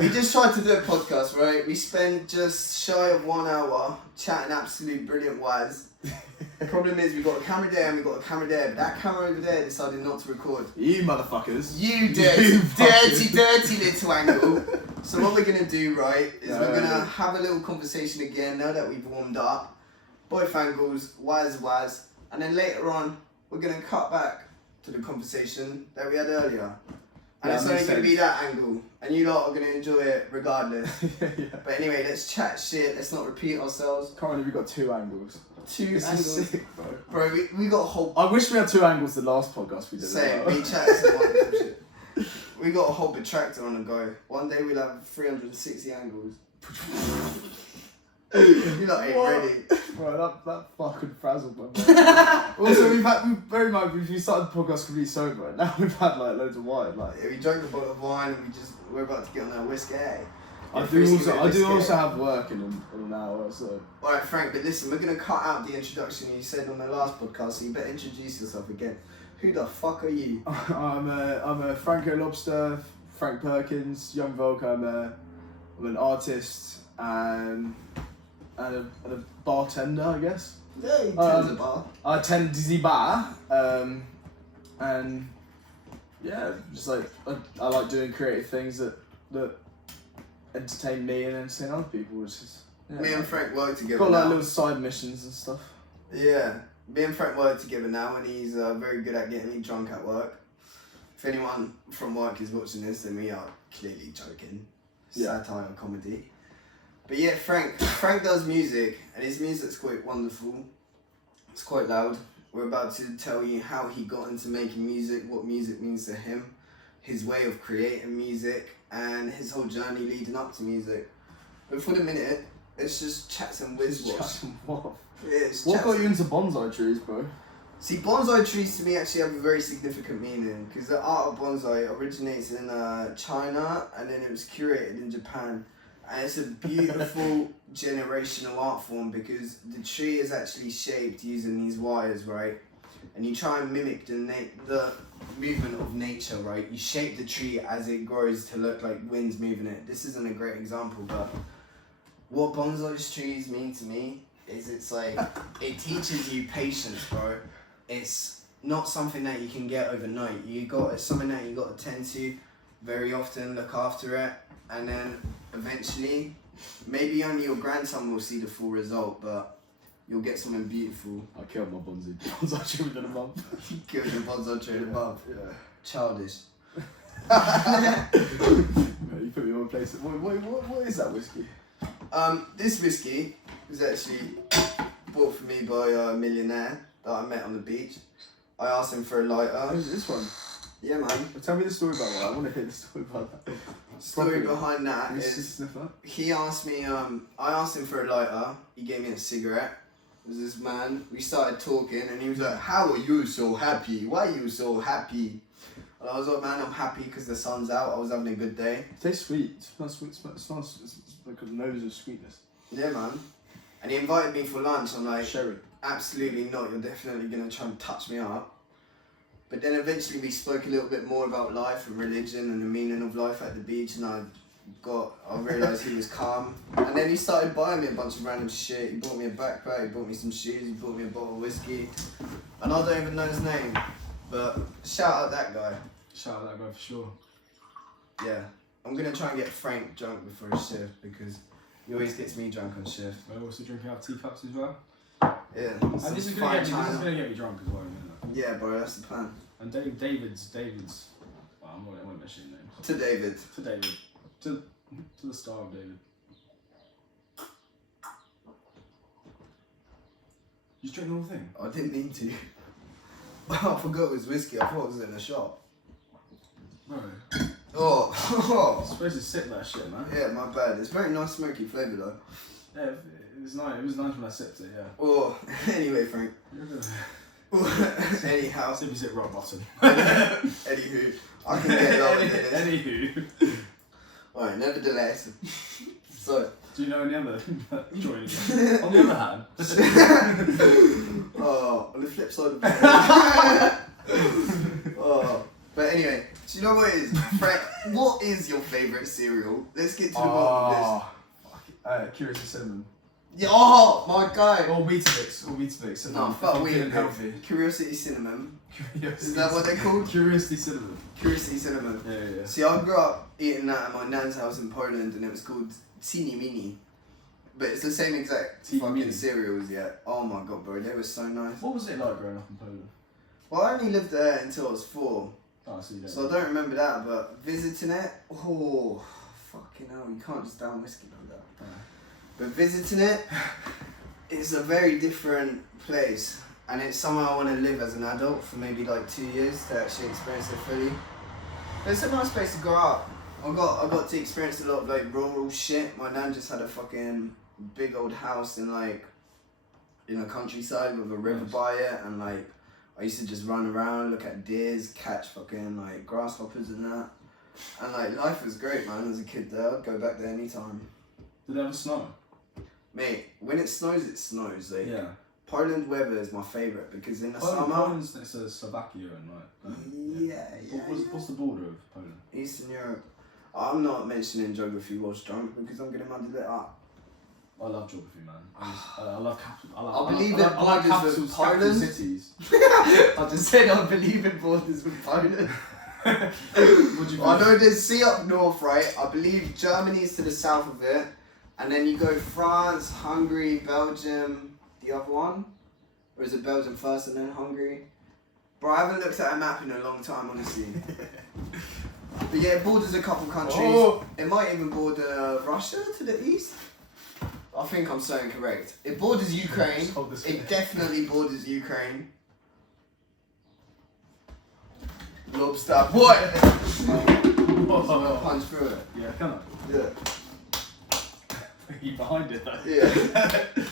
We just tried to do a podcast, right? We spent just shy of 1 hour chatting absolute brilliant wise. The problem is we got a camera there and we got a camera there. But that camera over there decided not to record. You motherfuckers. You dirty little angle. So what we're going to do, right, is we're going to have a little conversation again now that we've warmed up. Both angles, wise. And then later on, we're going to cut back to the conversation that we had earlier. And it's only going to be that angle. And you lot are going to enjoy it regardless. Yeah. But anyway, let's chat shit. Let's not repeat ourselves. Currently, we've got 2 angles. This angles. is sick, bro. We got a whole... I wish we had 2 angles the last podcast we did. Same, we chatted some wonderful shit. We got a whole protractor on the go. One day we'll have 360 angles. You lot ain't ready. Bro, that fucking frazzled my man. Also, bear in mind, we started the podcast completely sober, and now we've had like loads of wine. Like, yeah, we drank a bottle of wine and we're about to get on our whiskey. I do also have work in an hour, so. Alright, Frank, but listen, we're gonna cut out the introduction you said on the last podcast, so you better introduce yourself again. Who the fuck are you? I'm a Franco Lobsta, Frank Perkins, young Volk. I'm an artist and a bartender, I guess. Yeah, he tends a bar. I tend the bar, and yeah, just like I like doing creative things that entertain me and entertain other people. Which is me and Frank work together. Got like now. little side missions and stuff. Yeah, me and Frank work together now, and he's very good at getting me drunk at work. If anyone from work is watching this, then we are clearly joking. Satire and comedy. But yeah, Frank does music, and his music's quite wonderful. It's quite loud. We're about to tell you how he got into making music, what music means to him, his way of creating music, and his whole journey leading up to music. But for the minute, let's just chat some whiz-wash. What Yeah, got you into bonsai trees, bro? See, bonsai trees to me actually have a very significant meaning, because the art of bonsai originates in China, and then it was curated in Japan. And it's a beautiful generational art form because the tree is actually shaped using these wires, right? And you try and mimic the movement of nature, right? You shape the tree as it grows to look like wind's moving it. This isn't a great example, but what bonsai trees mean to me is it's like, it teaches you patience, bro. It's not something that you can get overnight. It's something that you got to tend to very often, look after it, and then eventually, maybe only your grandson will see the full result, but you'll get something beautiful. I killed my bonsai tree within a month. You killed your bonsai tree in a month. Yeah. Childish. Yeah, you put me on a place. What is that whiskey? This whiskey was actually bought for me by a millionaire that I met on the beach. I asked him for a lighter. Who's this one? Yeah, man. Tell me the story about that. I want to hear the story about that. Story behind that is is he asked me. I asked him for a lighter. He gave me a cigarette. It was this man. We started talking, and he was like, "How are you so happy? Why are you so happy?" And I was like, "Man, I'm happy because the sun's out. I was having a good day." It tastes sweet. It smells sweet. It smells like a nose of sweetness. Yeah, man. And he invited me for lunch. I'm like, Sherry. absolutely not. You're definitely gonna try and touch me up. But then eventually we spoke a little bit more about life and religion and the meaning of life at the beach, and I realised he was calm. And then he started buying me a bunch of random shit. He bought me a backpack, he bought me some shoes, he bought me a bottle of whiskey. And I don't even know his name, but shout out that guy. Shout out that guy for sure. Yeah. I'm going to try and get Frank drunk before his shift because he always gets me drunk on shift. We're also drinking out teacups as well. Yeah. And this is going to get me drunk as well, isn't it? Yeah, bro, that's the plan. And David's. Well, I won't mention his name. To David. To David. To the star of David. You just drink the whole thing? I didn't mean to. I forgot it was whiskey. I thought it was in a shop. No. Oh. You're supposed to sip that shit, man. Yeah, my bad. It's very nice smoky flavour though. Yeah, it was nice. It was nice when I sipped it, yeah. Oh, anyway, Frank. Anyhow. Sippy rock bottom. Anywho, I can get lower than this. Anywho. Alright, nevertheless. So. Do you know any other joining? On the other hand. Oh, on the flip side of the Oh. But anyway, Do you know what it is? Frank, what is your favourite cereal? Let's get to the bottom of this. Curious Cinnamon. Yeah, oh, my guy. Or Weetabix. No, fuck I'm feeling Weetabix. healthy. Curiosity Cinnamon. Curiosity. Is that what they're called? Curiosity Cinnamon. Curiosity Cinnamon. Yeah. See, I grew up eating that at my nan's house in Poland, and it was called Teeny Mini. But it's the same exact Teeny fucking Mini. cereals, yeah. Oh my god, bro, they were so nice. What was it like growing up in Poland? Well, I only lived there until I was 4, Oh, so you don't so I don't remember that, but visiting it, oh, fucking hell, you can't just down whiskey like that. Oh. But visiting it, it's a very different place, and it's somewhere I want to live as an adult for maybe like 2 years to actually experience it fully. But it's a nice place to grow up. I got to experience a lot of like rural shit. My nan just had a fucking big old house in like in a countryside with a river Nice. by it, and like I used to just run around, look at deers, catch fucking like grasshoppers and that. And like life was great, man. As a kid there, I'd go back there anytime. Did it ever snow? Mate, when it snows, it snows. Like Yeah. Poland weather is my favourite because in the summer, Poland's next to Slovakia and like. What's the border of Poland? Eastern Europe. I'm not mentioning geography whilst drunk because I'm getting my lit up. I love geography, man. I love capital. I believe in I like borders with capital Poland. cities. I just said I believe in borders with Poland. What do you I know there's sea up north, right? I believe Germany's to the south of it, and then you go France, Hungary, Belgium, the other one, or is it Belgium first and then Hungary? Bro, I haven't looked at a map in a long time, honestly. But yeah, it borders a couple countries. Oh. It might even border Russia to the east. I think I'm so incorrect. It borders Ukraine. Just hold this It way. definitely borders Ukraine. Lobsta. What? Oh. Punch through it. Yeah, come on. Yeah. You behind it though. Yeah.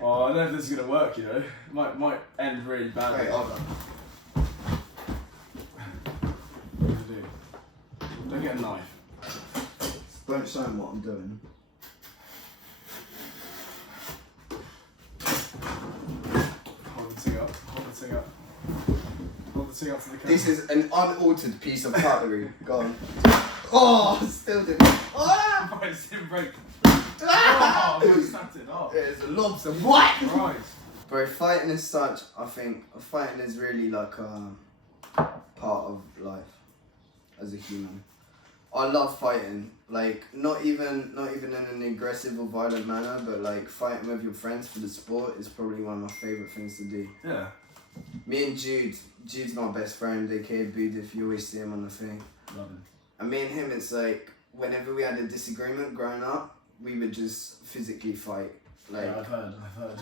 Oh, I don't know if this is gonna work. You know, might end really badly. Wait, hold on. What do you do? Don't get a knife. Don't show him what I'm doing. Hold the thing up. Hold the thing up. Hold the thing up to the camera. This is an unaltered piece of cutlery. Go on. Oh, still didn't. Ah! Bro, it's didn't break. Ah! Oh, I snapped it off. It's a lobster. What? Right. Bro, fighting as such, I think fighting is really like a part of life as a human. I love fighting, like not even in an aggressive or violent manner, but like fighting with your friends for the sport is probably one of my favourite things to do. Yeah. Me and Jude's my best friend, aka Bud, if you always see him on the thing. Love him. And me and him, it's like whenever we had a disagreement growing up, we would just physically fight. Like Yeah, I've heard.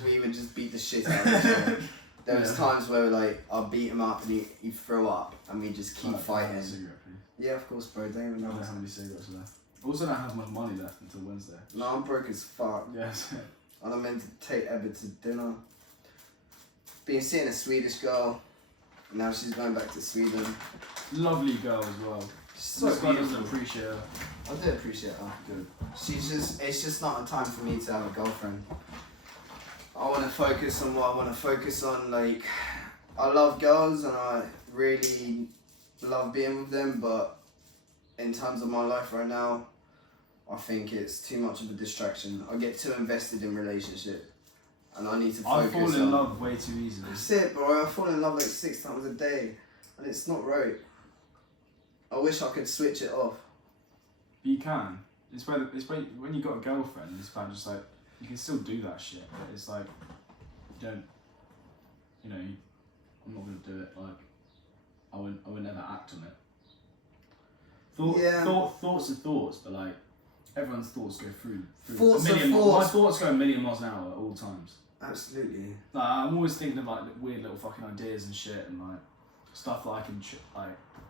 we would just beat the shit out of each other. There was Yeah. times where like I'd beat him up and he'd throw up and we just keep Can I have fighting. a cigarette, please? Yeah, of course, bro. Don't even I know. don't have any cigarettes left. I also don't have much money left until Wednesday. No, I'm broke as fuck. Yes. And I'm meant to take Ebba to dinner. Been seeing a Swedish girl. Now she's going back to Sweden. Lovely girl as well. She's so This guy doesn't beautiful. appreciate her. I do appreciate her. Good. It's just not a time for me to have a girlfriend. I want to focus on what I want to focus on. Like, I love girls and I really love being with them, but in terms of my life right now, I think it's too much of a distraction. I get too invested in relationship, and I need to I focus fall in on. love way too easily. That's it, bro. I fall in love like 6 times a day, and it's not right. I wish I could switch it off. But you can. It's when you got a girlfriend, it's about just like, you can still do that shit, but it's like, you don't, I'm not going to do it, like, I would never act on it. Yeah. Thoughts are thoughts, but like, everyone's thoughts go through Thoughts a million are miles. My thoughts. thoughts go a million miles an hour at all times. Absolutely. Like, I'm always thinking of like weird little fucking ideas and shit, and like stuff that I can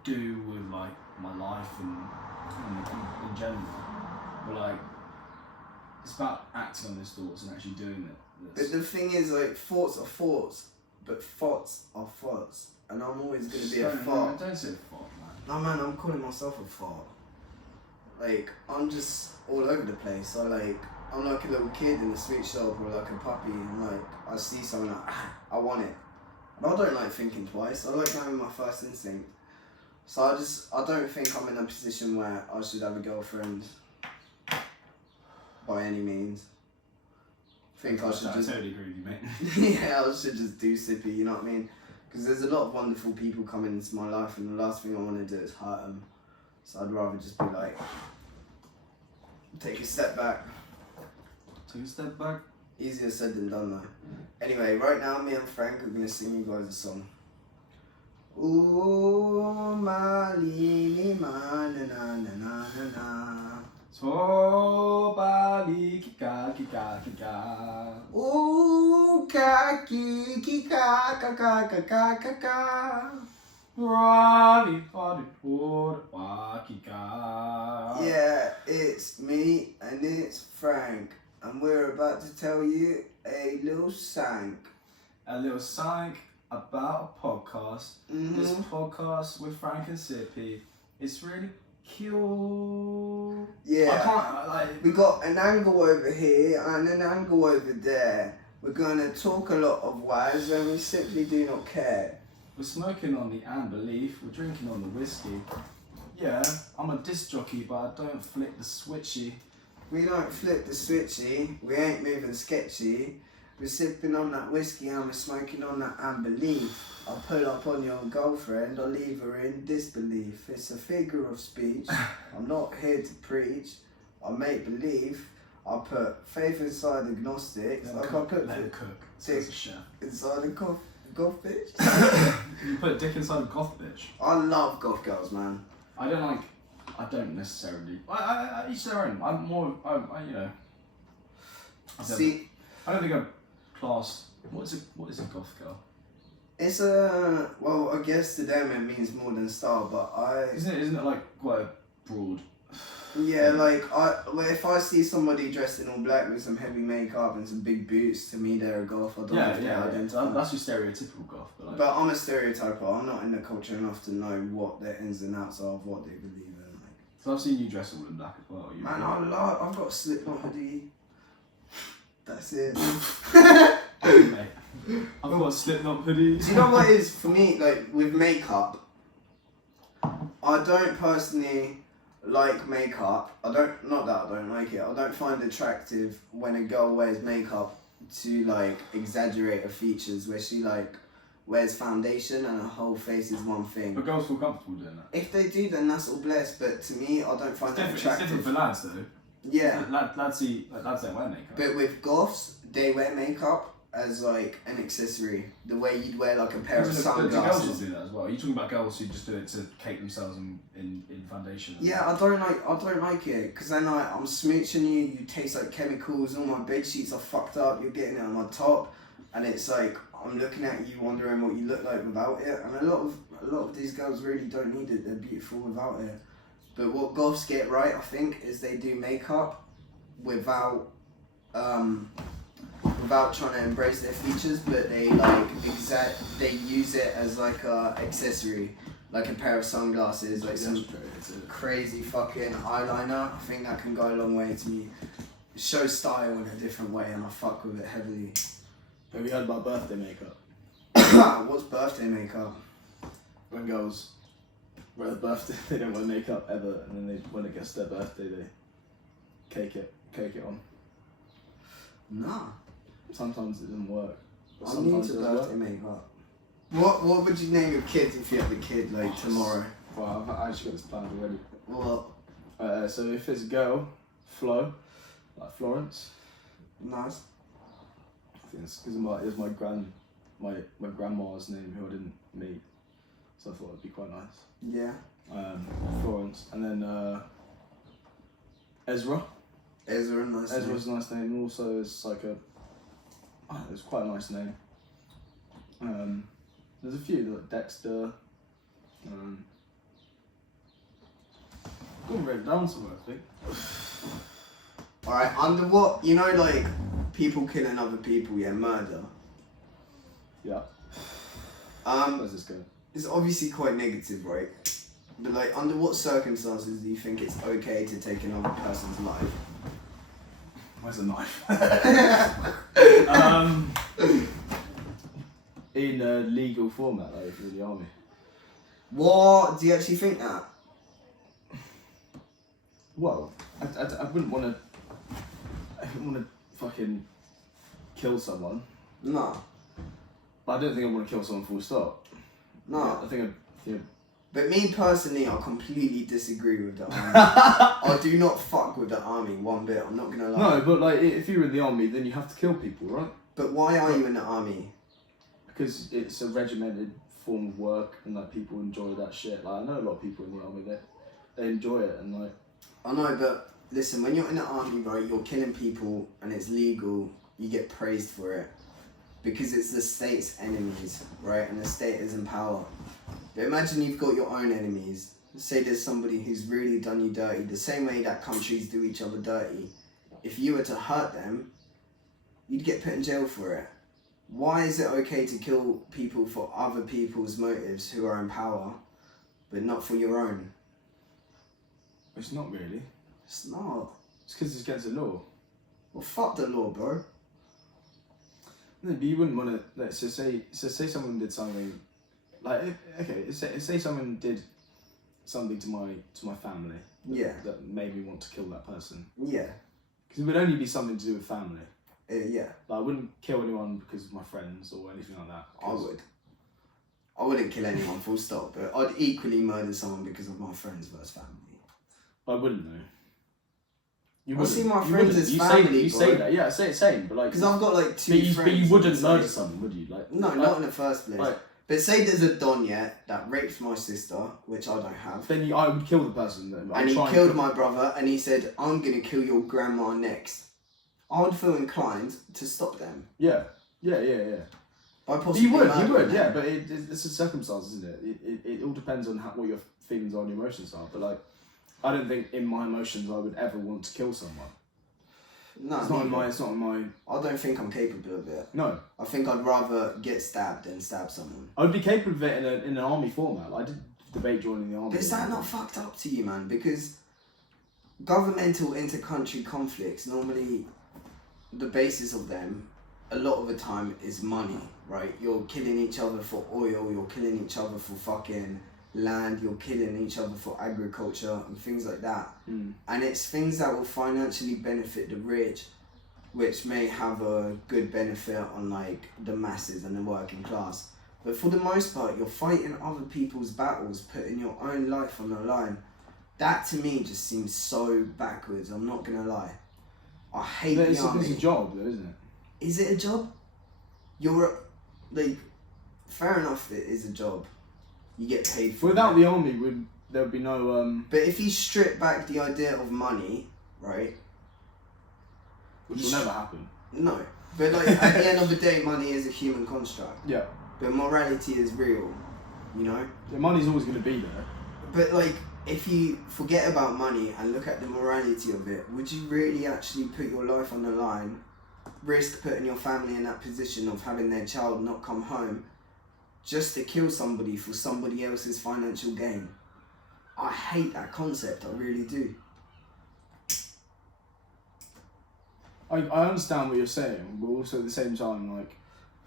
do with like my life and in general. But like, it's about acting on those thoughts and actually doing it. But the thing is, like, thoughts are thoughts, but thoughts are thoughts, and I'm always gonna be a thought. Don't say thought, man. No, man, I'm calling myself a thought. Like, I'm just all over the place. I'm like a little kid in a sweet shop or like a puppy, and like I see something like, I want it. And I don't like thinking twice. I like having my first instinct. So I don't think I'm in a position where I should have a girlfriend by any means. I think I should just... I totally agree with you, mate. yeah, I should just do sippy, you know what I mean? Because there's a lot of wonderful people coming into my life and the last thing I want to do is hurt them. So I'd rather just be like, take a step back. Take a step back. Easier said than done though. Anyway, right now me and Frank are going to sing you guys a song. Ooh, ma li li ma na na na na na na. So bali kika kika kika. Ooh, ka ki ki ka ka ka ka ka ka ka. Rally for the poor kika. Yeah, it's me and it's Frank, and we're about to tell you a little song. A little sign about a podcast. This podcast with Frank and Sippy. It's really cute. Yeah. I can't like. We got an angle over here and an angle over there. We're gonna talk a lot of words and we simply do not care. We're smoking on the unbelief. We're drinking on the whiskey. Yeah, I'm a disc jockey, but I don't flick the switchy. We don't flip the switchy, we ain't moving sketchy. We're sipping on that whiskey and we're smoking on that unbelief. I'll pull up on your girlfriend, I'll leave her in disbelief. It's a figure of speech, I'm not here to preach. I make believe, I put faith inside agnostics. Like I put let it cook. dick It's a chef. inside a goth bitch. You put dick inside a goth bitch. I love goth girls, man. I don't necessarily. I each their own. I'm more. You know. See, I don't think I'm classed. What is a goth girl? it's well, I guess to them it means more than style, but Isn't it like quite a broad? yeah, like if I see somebody dressed in all black with some heavy makeup and some big boots, to me they're a goth. I don't know if they identify. That's your stereotypical goth. But I'm a stereotyper. I'm not in the culture enough to know what their ins and outs are of what they believe in. Like, So I've seen you dress all in black as well. man, I've got a Slipknot hoodie. That's it. Mate. I've got a Slipknot hoodie. Do you know what it is for me? Like with makeup, I don't personally like makeup. Not that I don't like it. I don't find it attractive when a girl wears makeup to like exaggerate her features, where she like wears foundation and her whole face is one thing. But girls feel comfortable doing that. If they do, then that's all blessed. But to me, I don't find that It's attractive. different for lads though. Yeah. Lads don't wear makeup. But with goths, they wear makeup as like an accessory. The way you'd wear like a pair of Girls sunglasses. will do that as well. You're talking about girls who just do it to cake themselves in foundation. Yeah, I don't like it because then I'm smooching you. You taste like chemicals. All my bed sheets are fucked up. You're getting it on my top, and it's like I'm looking at you, wondering what you look like without it. And a lot of these girls really don't need it. They're beautiful without it. But what goths get right, I think, is they do makeup without trying to embrace their features, but they like they use it as like a accessory, like a pair of sunglasses, like some crazy fucking eyeliner. I think that can go a long way to me. Show style in a different way, and I fuck with it heavily. Have you heard about birthday makeup? What's birthday makeup? When girls wear their birthday, they don't wear makeup ever, and then when it gets their birthday, they cake it on. Nah. Sometimes it doesn't work. But I'm new sometimes to it does birthday work. makeup. What would you name your kids if you had a kid like tomorrow? Well, I've actually got this planned already. What? So if it's a girl, Flo, like Florence. Nice. I think it's because it's my grandma's name who I didn't meet, so I thought it'd be quite nice. Yeah. Florence, and then Ezra. Ezra, nice. Ezra's a nice name, and also it's like it's quite a nice name. There's a few like Dexter. Got written down somewhere, I think. Alright, under what, you know, like people killing other people, yeah, murder. Yeah. Where's this going? It's obviously quite negative, right? But like, under what circumstances do you think it's okay to take another person's life? Where's the knife? In a legal format, like through the army. What? Do you actually think that? Well, I wouldn't want to. I wouldn't want to fucking kill someone. No. But I don't think I want to kill someone full stop. No. Yeah, I think But me personally, I completely disagree with the army. I do not fuck with the army one bit, I'm not gonna lie. No, but like, if you're in the army, then you have to kill people, right? But why are you in the army? Because it's a regimented form of work, and like people enjoy that shit. Like I know a lot of people in the army that they enjoy it, and like. I know, but listen, when you're in the army, right, you're killing people and it's legal, you get praised for it. Because it's the state's enemies, right? And the state is in power. But imagine you've got your own enemies. Say there's somebody who's really done you dirty, the same way that countries do each other dirty. If you were to hurt them, you'd get put in jail for it. Why is it okay to kill people for other people's motives who are in power, but not for your own? It's not really. It's not. It's because it's against the law. Well, fuck the law, bro. No, but you wouldn't want to. So say someone did something, like okay, say someone did something to my family. Yeah. That made me want to kill that person. Yeah. Because it would only be something to do with family. Yeah. Like I wouldn't kill anyone because of my friends or anything like that. I would. I wouldn't kill anyone, full stop. But I'd equally murder someone because of my friends versus family. I wouldn't though. You I see my You friends wouldn't. as You family, You say that, yeah, I say it same, but like. Because I've got like two friends. But you wouldn't it's murder like- someone, would you? Like. No, like, not in the first place. Like, But say there's a Don yet that raped my sister, which I don't have. then I would kill the person. Then And he killed my brother, and he said, I'm going to kill your grandma next. I would feel inclined to stop them. Yeah. By possibly You would, murdering yeah, them. but it's a circumstance, isn't it? It all depends on what your feelings are and your emotions are. But like, I don't think in my emotions I would ever want to kill someone. No, It's not in my. I don't think I'm capable of it. No. I think I'd rather get stabbed than stab someone. I would be capable of it in an army format. Like, I did debate joining the army. But is that not fucked up to you, man? Because governmental inter-country conflicts, normally the basis of them, a lot of the time, is money, right? You're killing each other for oil, you're killing each other for fucking land, you're killing each other for agriculture and things like that. And it's things that will financially benefit the rich, which may have a good benefit on like the masses and the working class. But for the most part, you're fighting other people's battles, putting your own life on the line. That to me just seems so backwards, I'm not gonna lie. I hate the army. It's a job though, isn't it? Is it a job? You're like, fair enough, it is a job. You get paid for Without it. the army, there would be no But if you strip back the idea of money, right? which will never happen. No. But like at the end of the day, money is a human construct. Yeah. But morality is real, you know? The money's always going to be there. But like, if you forget about money and look at the morality of it, would you really actually put your life on the line, risk putting your family in that position of having their child not come home, just to kill somebody for somebody else's financial gain? I hate that concept, I really do. I understand what you're saying, but also at the same time, like,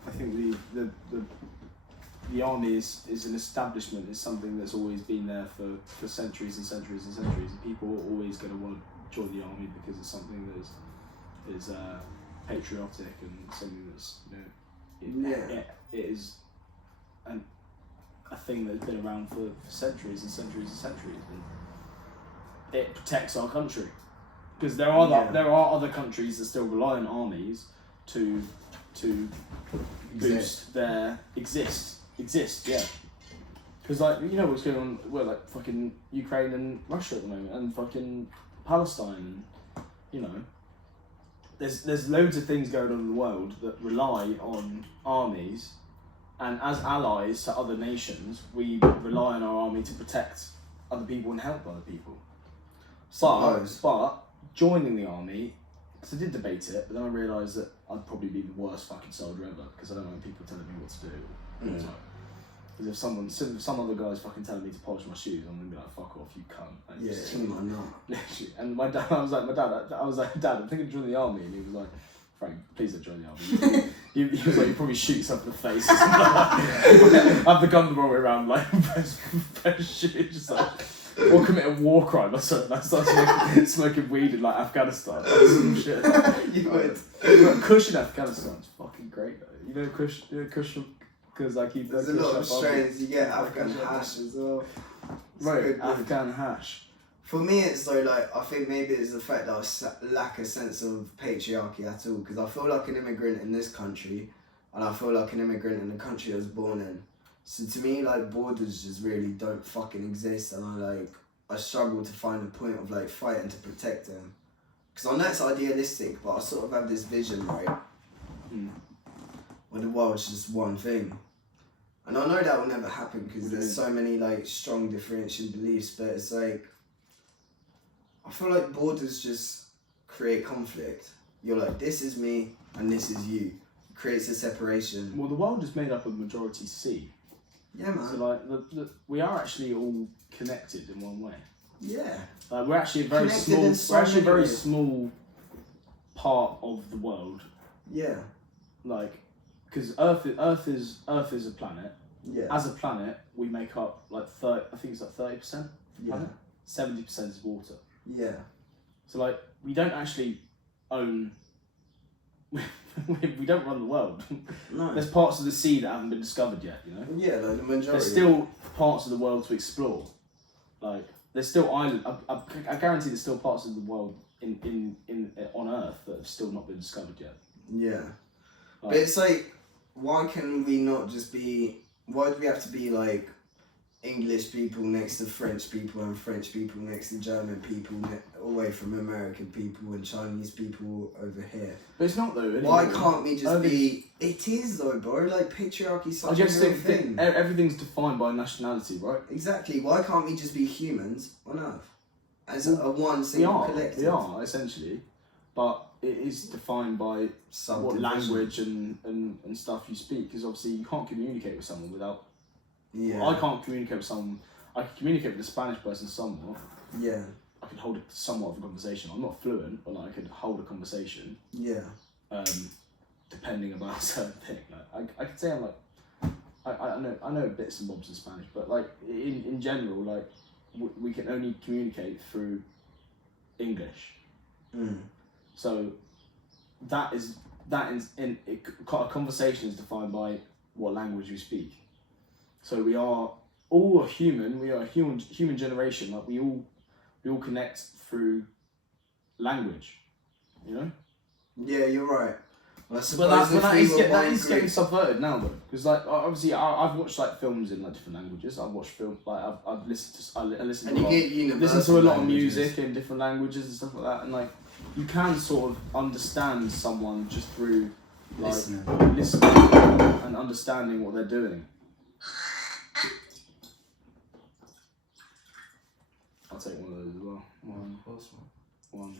I think the army is an establishment, it's something that's always been there for centuries and centuries and centuries, and people are always going to want to join the army because it's something that is patriotic and something that's, you know, it is a thing that's been around for centuries and centuries and centuries, and it protects our country. Because there are other countries that still rely on armies to boost their exist, yeah. Because like, you know what's going on, well, like fucking Ukraine and Russia at the moment, and fucking Palestine, and, you know, there's loads of things going on in the world that rely on armies, and as allies to other nations, we rely on our army to protect other people and help other people. But joining the army, because I did debate it, but then I realised that I'd probably be the worst fucking soldier ever, because I don't want people telling me what to do. Because if some other guy's fucking telling me to polish my shoes, I'm gonna be like, fuck off, you cunt. And Yeah, you might not. literally. And my dad, I was like, Dad, I'm thinking of joining the army, and he was like, Frank, please don't join the army. He was like, you probably shoot yourself in the face. Have the gun the wrong way around, like, press shoot, just like, or commit a war crime or something. Like, start smoking weed in, like, Afghanistan. Some shit. You would. Kush in Afghanistan's fucking great, though. You know Kush, because, like, there's a lot of strains. You get Afghan hash as well. Right, Afghan hash. For me, it's though, like, I think maybe it's the fact that I lack a sense of patriarchy at all, because I feel like an immigrant in this country, and I feel like an immigrant in the country I was born in. So to me, like, borders just really don't fucking exist, and I struggle to find a point of, like, fighting to protect them. Because I know it's idealistic, but I sort of have this vision, right, where the world's just one thing. And I know that will never happen, because there's so many, like, strong differentiating beliefs, but it's like, I feel like borders just create conflict. You're like, this is me and this is you. It creates a separation. Well, the world is made up of majority C. Yeah, man. So like, we are actually all connected in one way. Yeah. Like, we're actually a very Connected small. We're actually a very small part of the world. Yeah. Like, because Earth is a planet. Yeah. As a planet, we make up like 30. I think it's like 30%. Yeah. 70% is water. Yeah. So like, we don't actually own. We don't run the world. No. There's parts of the sea that haven't been discovered yet, you know? Yeah, like the majority. There's still parts of the world to explore. Like, there's still islands. I guarantee there's still parts of the world on Earth that have still not been discovered yet. Yeah. Like, But it's like, why can we not just be... Why do we have to be like English people next to French people and French people next to German people away from American people and Chinese people over here? But it's not though. Anymore. Why can't we just be... It is though, bro. Like, patriarchy's such a real thing. Everything's defined by nationality, right? Exactly. Why can't we just be humans on Earth? As a one single collective? We are, essentially. But it is defined by what language and stuff you speak. Because obviously you can't communicate with someone without... Yeah. Well, I can't communicate with someone... I can communicate with a Spanish person somewhat. Yeah. I can hold somewhat of a conversation. I'm not fluent, but like, I could hold a conversation. Yeah. Depending about a certain thing. Like, I could say I'm like... I know bits and bobs in Spanish, but like, in general, like, we can only communicate through English. So a conversation is defined by what language you speak. So we are all human. We are a human generation. Like, we all connect through language. You know. Yeah, you're right. Well, that is getting subverted now though, because like, obviously I've watched like films in like different languages. I've watched films like I've listened to a lot of music in different languages and stuff like that, and like, you can sort of understand someone just through like listening and understanding what they're doing. I'll take one of those as well. One.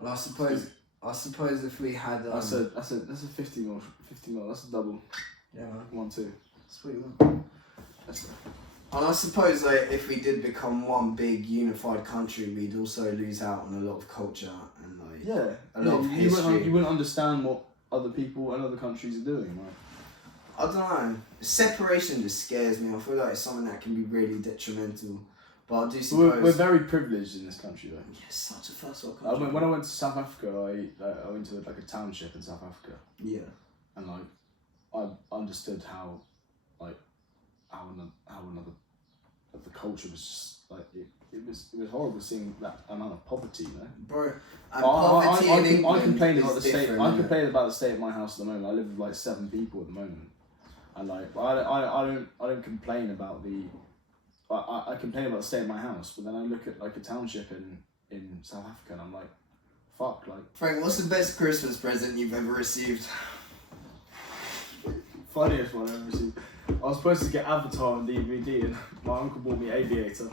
Well, I suppose if we had that's a 50 mil. That's a double. Yeah, man. 1, 2. Sweet one. And I suppose like, if we did become one big unified country, we'd also lose out on a lot of culture and like a lot of history. You wouldn't understand what other people and other countries are doing, right? I don't know. Separation just scares me. I feel like it's something that can be really detrimental. But I do suppose... We're very privileged in this country, though. Yeah, such a first world country. When I went to South Africa, I went to like a township in South Africa. Yeah. And like, I understood how another the culture was just like it was horrible seeing that amount of poverty, you know. Bro, and poverty in England I complain about the is state. different, I complain about the state of my house at the moment. I live with like 7 people at the moment, and like I don't complain about the. I complain about the state of my house, but then I look at like a township in South Africa and I'm like, fuck, like... Frank, what's the best Christmas present you've ever received? Funniest one I've ever received. I was supposed to get Avatar on DVD and my uncle bought me Aviator.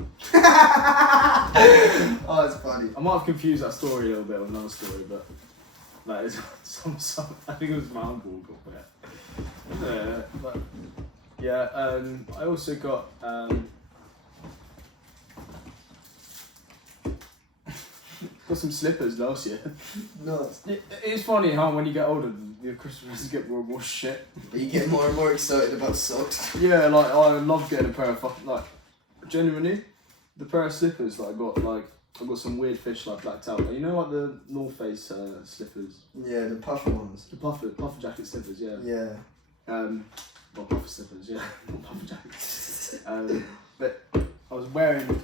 Oh, it's funny. I might have confused that story a little bit with another story, but that is some I think it was my uncle who got that. But yeah, I also got got some slippers last year. Nuts. It's funny how when you get older, your Christmas get more and more shit. But you get more and more excited about socks. Yeah, like I love getting a pair of fucking like genuinely the pair of slippers that I got some weird fish like blacked out. You know, like the North Face slippers. Yeah, the puffer ones. The puffer jacket slippers. Yeah. Yeah. Not puffer slippers. Yeah, not puffer jackets. But I was wearing.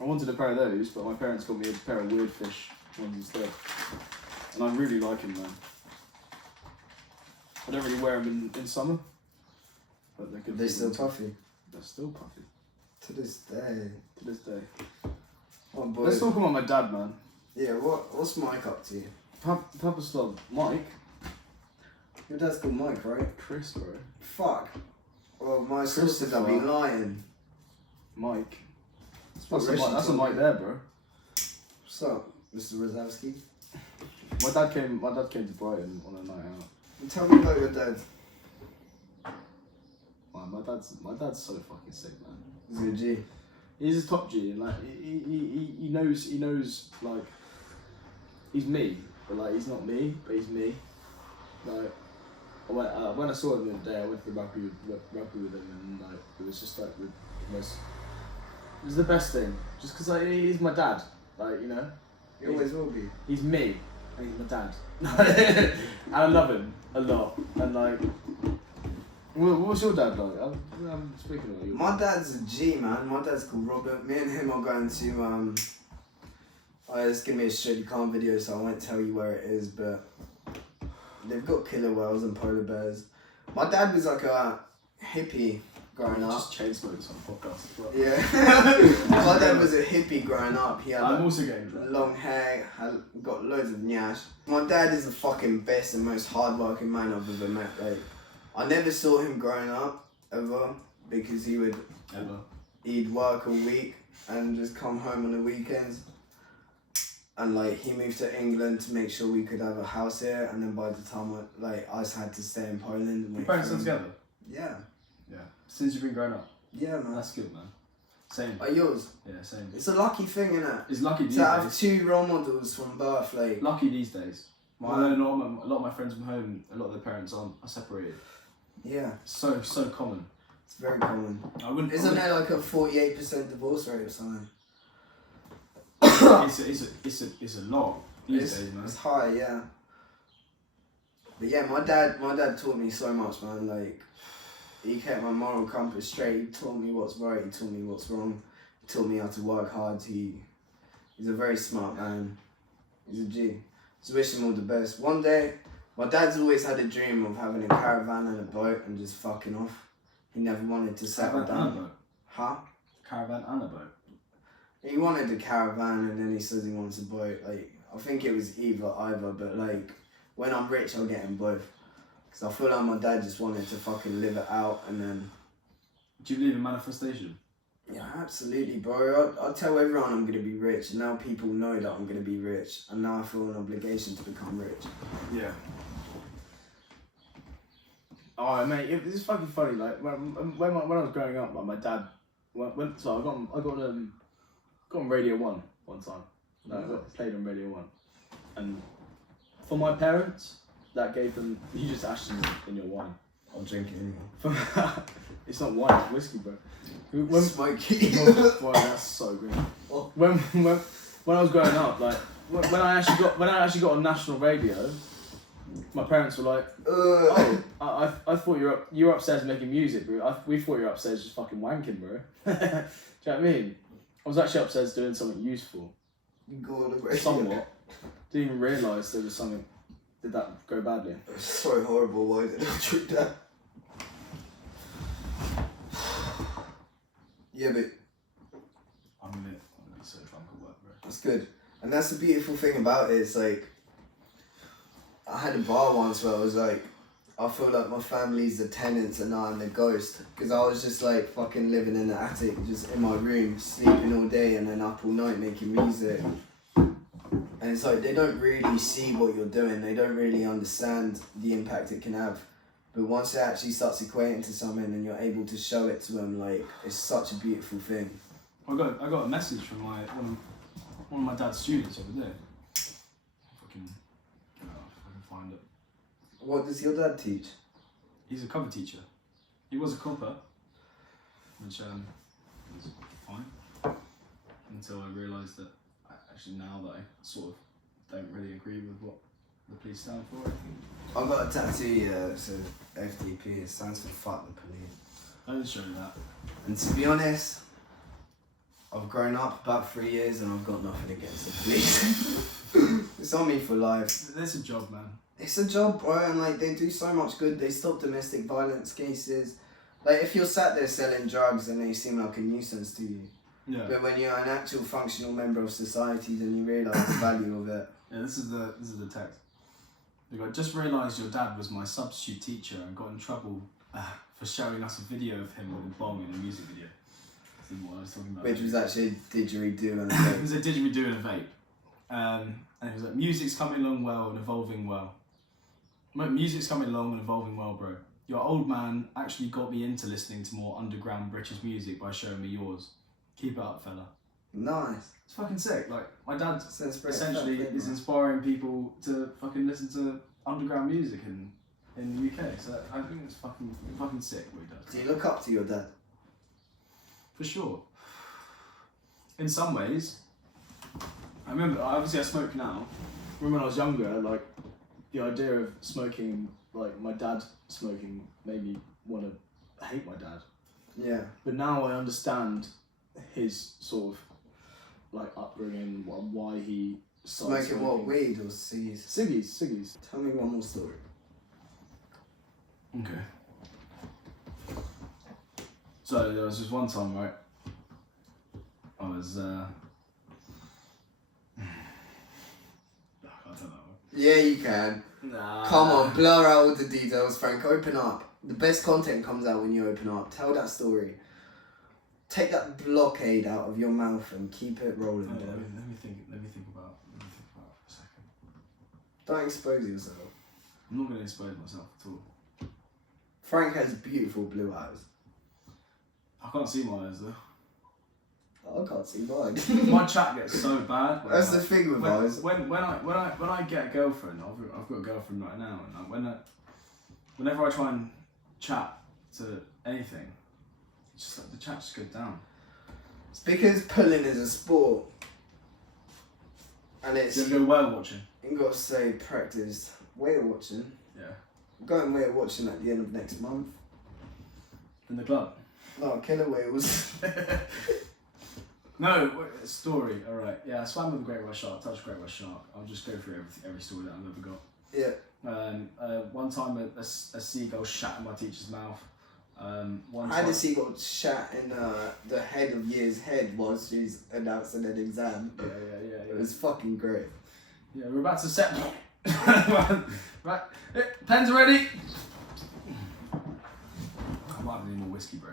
I wanted a pair of those, but my parents got me a pair of weird fish ones instead, and I really like them, man. I don't really wear them in summer, but they're good. They're still puffy. They're still puffy. To this day. To this day. Oh boy. Let's talk about my dad, man. Yeah, what's Mike up to? Papa Slob. Mike? Your dad's called Mike, right? Chris, bro. Fuck. Well, my sources have been lying. Mike. That's That's a Mike there, bro. What's up, Mr. Rozowski? My dad came to Brighton on a night out. Tell me about your dad. Man, my dad's so fucking sick, man. He's a G. He's a top G, and like he knows like he's me, but like he's not me, but he's me. Like when I saw him the other day, I went to the rugby with him, and like it was just like the most. It was the best thing, just because like he's my dad, like, you know. He always will be. He's me, and he's my dad. And I love him a lot, and like. What's your dad like? I'm speaking of you. My dad's a G, man. My dad's called Robert. Me and him are going to it's gonna be a StrictlyCalm video, so I won't tell you where it is, but they've got killer whales and polar bears. My dad was like a hippie growing up. Just chain smokes on podcast as well. Yeah. My dad was a hippie growing up. He had I'm also getting that. long hair, got loads of nyash. My dad is the fucking best and most hardworking man I've ever met. Like, I never saw him growing up ever, because he'd work all week and just come home on the weekends. And like, he moved to England to make sure we could have a house here, and then by the time I just had to stay in Poland. And Your parents still together? Yeah. Yeah. Since you've been growing up? Yeah, man. That's good, man. Same. Are yours? Yeah, same. It's a lucky thing, innit? It's lucky these To have days. 2 role models from birth, like. Lucky these days. I know a lot of my friends from home, a lot of their parents are separated. Yeah. So common. It's very common. Isn't there like a 48% divorce rate or something? It's a lot these days, man. It's high, yeah. But yeah, my dad taught me so much, man. Like, he kept my moral compass straight. He taught me what's right. He taught me what's wrong. He taught me how to work hard. He's a very smart man. He's a G. Just wish him all the best. One day, my dad's always had a dream of having a caravan and a boat and just fucking off. He never wanted to settle Caravan and a down. boat. Huh? Caravan and a boat. He wanted a caravan and then he says he wants a boat. Like, I think it was either, but like, when I'm rich, I'll get him both. Because I feel like my dad just wanted to fucking live it out, and then. Do you believe in manifestation? Yeah, absolutely, bro. I tell everyone I'm gonna be rich, and now people know that I'm gonna be rich, and now I feel an obligation to become rich. Yeah. Oh mate, it's fucking funny. Like when I was growing up, like, my dad went. So I got on Radio 1 one time. Like, I played on Radio 1, and for my parents, that gave them. You just ashed in your wine. I'll drink it anyway. It's not wine, it's whiskey, bro. When, Smoky. Wow, that's so good. When I was growing up, like when I actually got on national radio, my parents were like, "Oh, I thought you were upstairs making music, bro. We thought you were upstairs just fucking wanking, bro." Do you know what I mean? I was actually upstairs doing something useful. Somewhat. Didn't even realise there was something. Did that go badly? It's so horrible. Why did I drink that? Yeah, but I'm gonna be so drunk at work, bro. that's good. And that's the beautiful thing about it. It's like, I had a bar once where I was like, I feel like my family's the tenants and I'm the ghost. Because I was just like fucking living in the attic, just in my room, sleeping all day and then up all night making music. And it's like, they don't really see what you're doing. They don't really understand the impact it can have. But once it actually starts equating to something and you're able to show it to them, like, it's such a beautiful thing. I got a message from one of my dad's students over there. Fucking, if I can find it. What does your dad teach? He's a cover teacher. He was a copper, which was fine until I realised that actually now that I sort of don't really agree with what the police stand for. I think. I've got a tattoo that says FDP. It stands for fuck the police. I didn't show you that. And to be honest, I've grown up about 3 years and I've got nothing against the police. It's on me for life. It's a job, man. It's a job, bro, and like they do so much good. They stop domestic violence cases. Like if you're sat there selling drugs and they seem like a nuisance to you, Yeah. but when you're an actual functional member of society, then you realise the value of it. Yeah, this is the text. They go, just realised your dad was my substitute teacher and got in trouble for showing us a video of him with a bong in a music video. This is what I was talking about. Which was actually a didgeridoo and a It was a didgeridoo and a vape. And it was like, music's coming along well and evolving well. Music's coming along and evolving well, bro. Your old man actually got me into listening to more underground British music by showing me yours. Keep it up, fella. Nice. It's fucking sick. Like, my dad Sounds pretty essentially effective, is man. inspiring people to fucking listen to underground music in the UK. So I think it's fucking sick what he does. Do you look up to your dad? For sure. In some ways. I remember, obviously I smoke now. Remember when I was younger, like the idea of smoking, like my dad smoking, made me want to hate my dad. Yeah. But now I understand his sort of like upbringing, why he started Smoking what, weed or ciggies? Ciggies. Tell me one more story. Okay. So there was this one time, right? I was I don't know. Yeah, you can. Nah. Come on, blur out all the details, Frank. Open up. The best content comes out when you open up. Tell that story. Take that blockade out of your mouth and keep it rolling, Let bro. me think about it for a second. Don't expose yourself. I'm not going to expose myself at all. Frank has beautiful blue eyes. I can't see my eyes though. I can't see mine. My chat gets so bad. when That's I- the thing with when, eyes. when I get a girlfriend, I've got a girlfriend right now, and like whenever I try and chat to anything, it's just like the chat just goes down. It's because pulling is a sport. And it's, So you go whale watching. you got to say, practiced. Whale watching. Yeah. I'm going whale watching at the end of next month. In the club. No, killer whales. No, story. All right. Yeah, I swam with a great white shark. Touched a great white shark. I'll just go through every story that I've ever got. Yeah. One time a seagull shat in my teacher's mouth. One I had time, a seagull shat in the head of year's head while she's announcing an exam. Yeah. It was fucking great. Yeah, we're about to set. Right, pens are ready. I might need more whiskey, bro.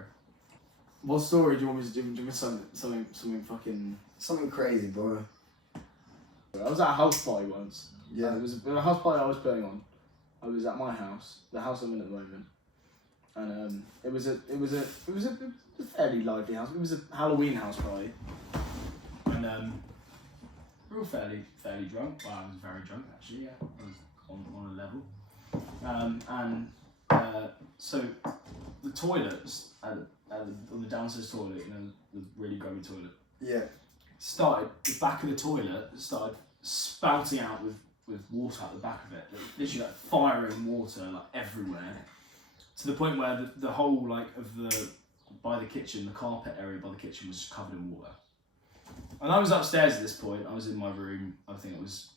What story do you want me to do? Do you want something fucking? Something crazy, bro. I was at a house party once. Yeah. It was a house party I was playing on. I was at my house, the house I'm in at the moment, and it was a fairly lively house. It was a Halloween house party, And we were fairly drunk. Well, I was very drunk actually. Yeah, I was on a level. So the toilets on the downstairs toilet, you know, the really grubby toilet, Yeah. the back of the toilet started spouting out with water out the back of it, like, literally like firing water like everywhere, to the point where the whole like of by the kitchen, the carpet area by the kitchen was just covered in water. And I was upstairs at this point. I was in my room. I think I was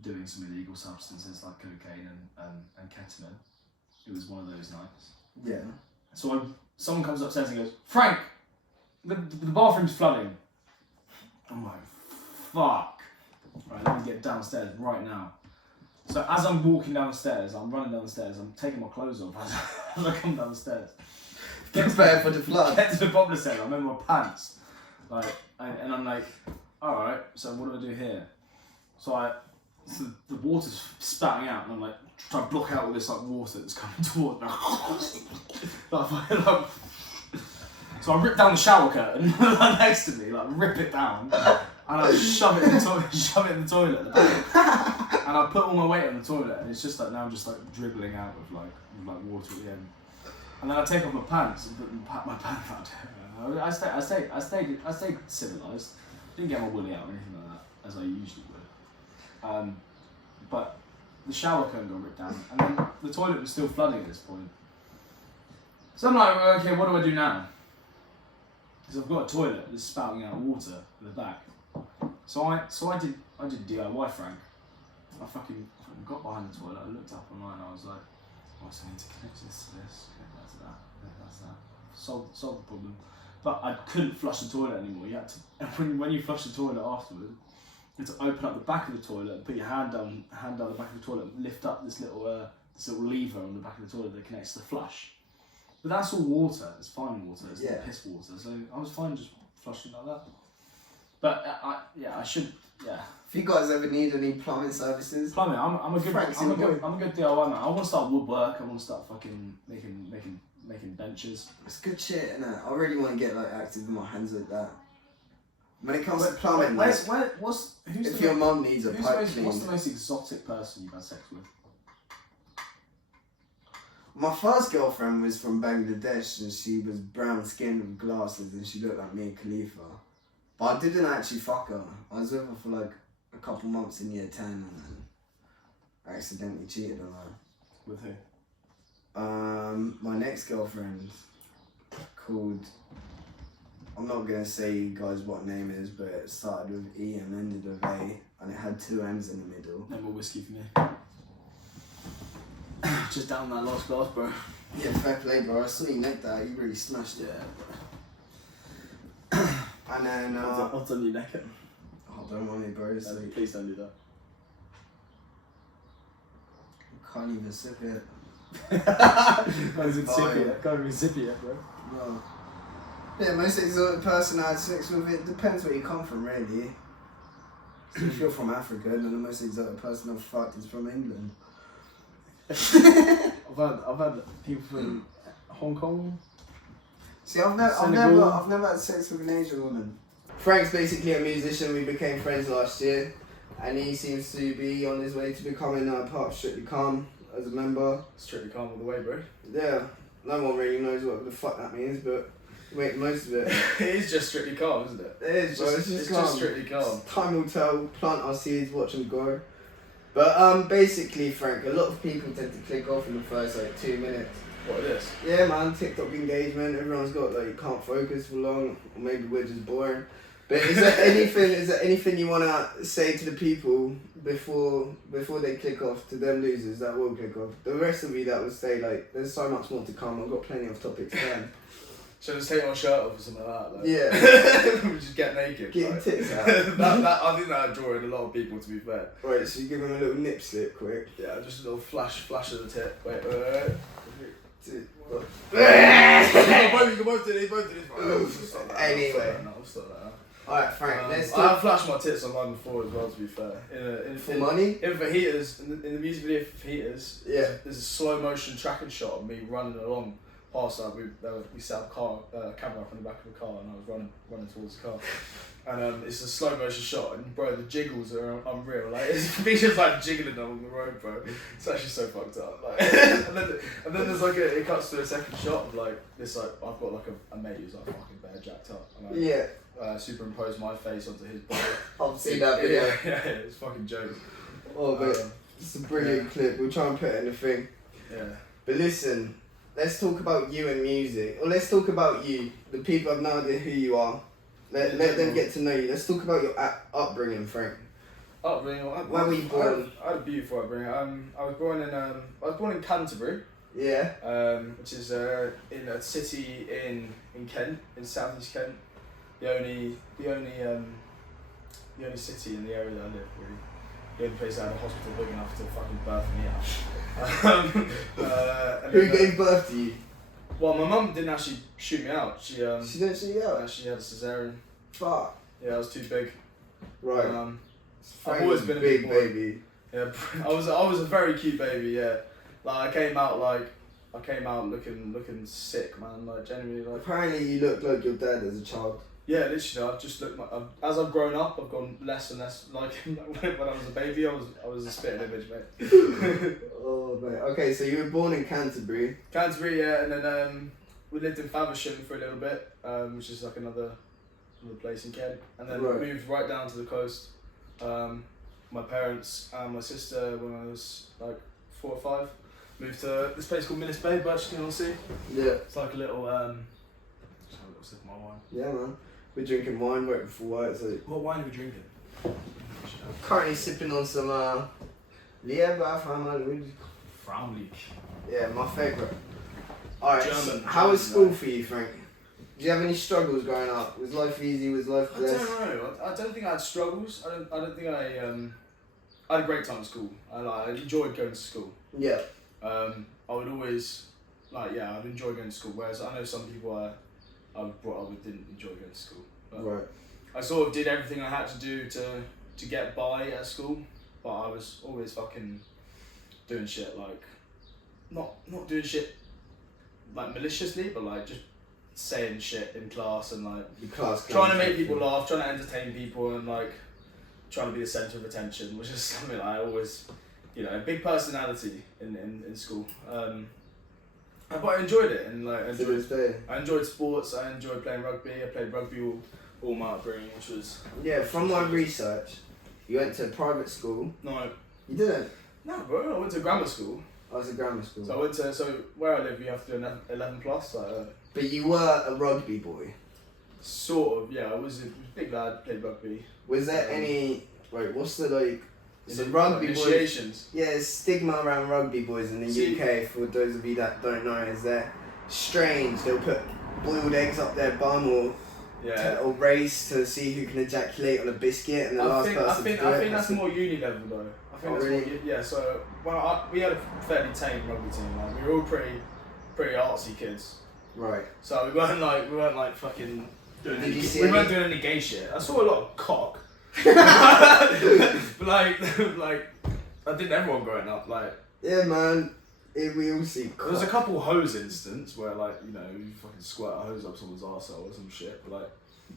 doing some illegal substances like cocaine and ketamine. It was one of those nights. Yeah. So someone comes upstairs and goes, "Frank, the bathroom's flooding." I'm like, "Fuck." Right, let me get downstairs right now. So as I'm walking down the stairs, I'm running down the stairs, I'm taking my clothes off as I come down the stairs. Prepare for the flood. Get to the bottom of the stairs, I'm in my pants. And I'm like, alright, so what do I do here? So the water's spouting out, and I'm like, trying to block out all this like water that's coming towards me. So I rip down the shower curtain next to me, like rip it down. and I shove it in the toilet, at the back, and I put all my weight on the toilet, and it's just like now I'm just like dribbling out with like water at the end, and then I take off my pants and put my pants out. I stayed civilised. Didn't get my willy out or anything like that as I usually would, but the shower curtain got ripped down, and then the toilet was still flooding at this point. So I'm like, okay, what do I do now? Because I've got a toilet that's spouting out water at the back. So I did DIY, Frank. I fucking got behind the toilet. I looked up online. I was like, oh, so I need to connect this to this, connect that to that, connect that to that. Solve the problem. But I couldn't flush the toilet anymore. You had to, and when you flush the toilet afterwards, you had to open up the back of the toilet and put your hand down the back of the toilet, and lift up this little lever on the back of the toilet that connects to the flush. But that's all water. It's fine water. It's not piss water. So I was fine just flushing like that. But I should. If you guys ever need any plumbing services, plumbing. I'm a good DIY man. I want to start woodwork. I want to start fucking making benches. It's good shit, innit? I really want to get like active with my hands like that. When it comes to plumbing, if your mum needs a pipe cleaned. What's the most exotic person you've had sex with? My first girlfriend was from Bangladesh and she was brown skinned with glasses and she looked like me and Khalifa. But I didn't actually fuck her. I was with her for like a couple months in year 10 and then I accidentally cheated on her. With who? My next girlfriend called, I'm not going to say you guys what name it is, but it started with E and ended with A and it had 2 M's in the middle. No more whiskey for me. Just down that last glass, bro. Yeah, fair play, bro. I saw you neck that. You really smashed it. Yeah, bro. And then I'll turn you naked. Oh, don't want it, bro. It's like, please don't do that. I can't even sip it. Can't even sip it, bro. No. Yeah, most exotic person I had sex with, it depends where you come from, really. So if you're from Africa, then the most exotic person I've fucked is from England. I've had people from Hong Kong. See, I've never had sex with an Asian woman. Frank's basically a musician. We became friends last year, and he seems to be on his way to becoming part of StrictlyCalm as a member. StrictlyCalm all the way, bro. Yeah, no one really knows what the fuck that means, but we make the most of it. It is just StrictlyCalm, isn't it? It is, bro. It's just StrictlyCalm. Time will tell. Plant our seeds, watch them grow. But basically, Frank, a lot of people tend to click off in the first 2 minutes. What it is? Yeah, man, TikTok engagement. Everyone's got you can't focus for long, or maybe we're just boring. But is there anything you wanna say to the people before they click off, to them losers that will click off? The rest of you that would say there's so much more to come. I've got plenty of topics then. So just take my shirt off or something like that. Yeah. We just get naked. Get your tits out. I think that'd draw in a lot of people, to be fair. Right, so you give them a little nip slip quick. Yeah, just a little flash of the tip. Wait. You can both do this. Anyway. I'll stop that now. Alright, Frank, let's I have flashed my tits online before as well, to be fair. For money? For Heaters, in the music video for Heaters, yeah. There's a slow motion tracking shot of me running along past that. We set up camera up in the back of the car and I was running towards the car. And it's a slow motion shot and bro, the jiggles are unreal. It's me just jiggling along the road, bro. It's actually so fucked up. And then there's it cuts to a second shot of this I've got a mate who's fucking bare jacked up. And I superimpose my face onto his body. I've seen that video. Yeah, it's fucking joke. Oh, but it's a brilliant clip. We'll try and put it in the thing. Yeah. But listen, let's talk about you and music. Or let's talk about you. The people have no idea who you are. Let them get to know you. Let's talk about your upbringing, Frank. Upbringing? When were you born? I had a beautiful upbringing. I was born in Canterbury. Yeah. Which is in a city in Kent, in southeast Kent. The only city in the area that I live, really. The only place that had a hospital big enough to fucking birth me out. Who gave birth to you? Well, my mum didn't actually shoot me out. She didn't shoot you out? She had a cesarean. Fuck. Yeah, I was too big. Right. I've always been a big baby. Yeah, I was a very cute baby. Yeah, I came out looking sick, man. Genuinely Apparently, you looked like your dad as a child. Yeah, literally. I've just looked. As I've grown up, I've gone less and less like him. When I was a baby, I was a spitting image, mate. Oh mate. Okay, so you were born in Canterbury. Canterbury, yeah, and then we lived in Faversham for a little bit, which is like another place in Kent, and then Right. moved right down to the coast. My parents and my sister, when I was like 4 or 5, moved to this place called Millis Bay, Birchton-on-Sea. Yeah. It's like a little. Just have a little sip of my wine. Yeah, man. We're drinking wine right before work, so What wine are we drinking? currently sipping on some Leberweinwein. Frauenlich. Yeah, my favourite. Alright, German. how was German, school right. for you, Frank? Do you have any struggles growing up? Was life easy? Was life I blessed? don't know. I don't think I had struggles. I don't think I had a great time at school. I enjoyed going to school. Yeah. I would always I'd enjoy going to school. Whereas I know some people I was brought up with didn't enjoy going to school. But Right. I sort of did everything I had to do to get by at school, but I was always fucking doing shit like not doing shit like maliciously, but like just saying shit in class and like Your class trying to clown. make people laugh, trying to entertain people, and like trying to be the centre of attention, which is something I always, a big personality in school. But I enjoyed it, and like To this day. I enjoyed sports. I enjoyed playing rugby. I played rugby all my upbringing, which was Yeah, from my research, you went to private school. no, You didn't? bro. I went to grammar school. I was at grammar school. So I went to where I live, you have to do an 11 plus. But you were a rugby boy. Sort of, yeah. I was a big lad. Played rugby. Was there any... Wait, what's the like... So In- rugby boys... initiations. Yeah, there's stigma around rugby boys in the See- UK, for those of you that don't know, is they're strange. They'll put boiled eggs up their bum Yeah. or race to see who can ejaculate on a biscuit, and the last person I to think do it that's has to- more uni level though. I think Oh, that's really? more, yeah. So we had a fairly tame rugby team. Like, we were all pretty artsy kids. Right. So we weren't like fucking doing Did you see we weren't any- doing any gay shit. I saw a lot of cock. But like I did everyone growing up. Like Yeah, man. We all see there was a cock. couple hose incidents where like you fucking squirt a hose up someone's arsehole or some shit. But like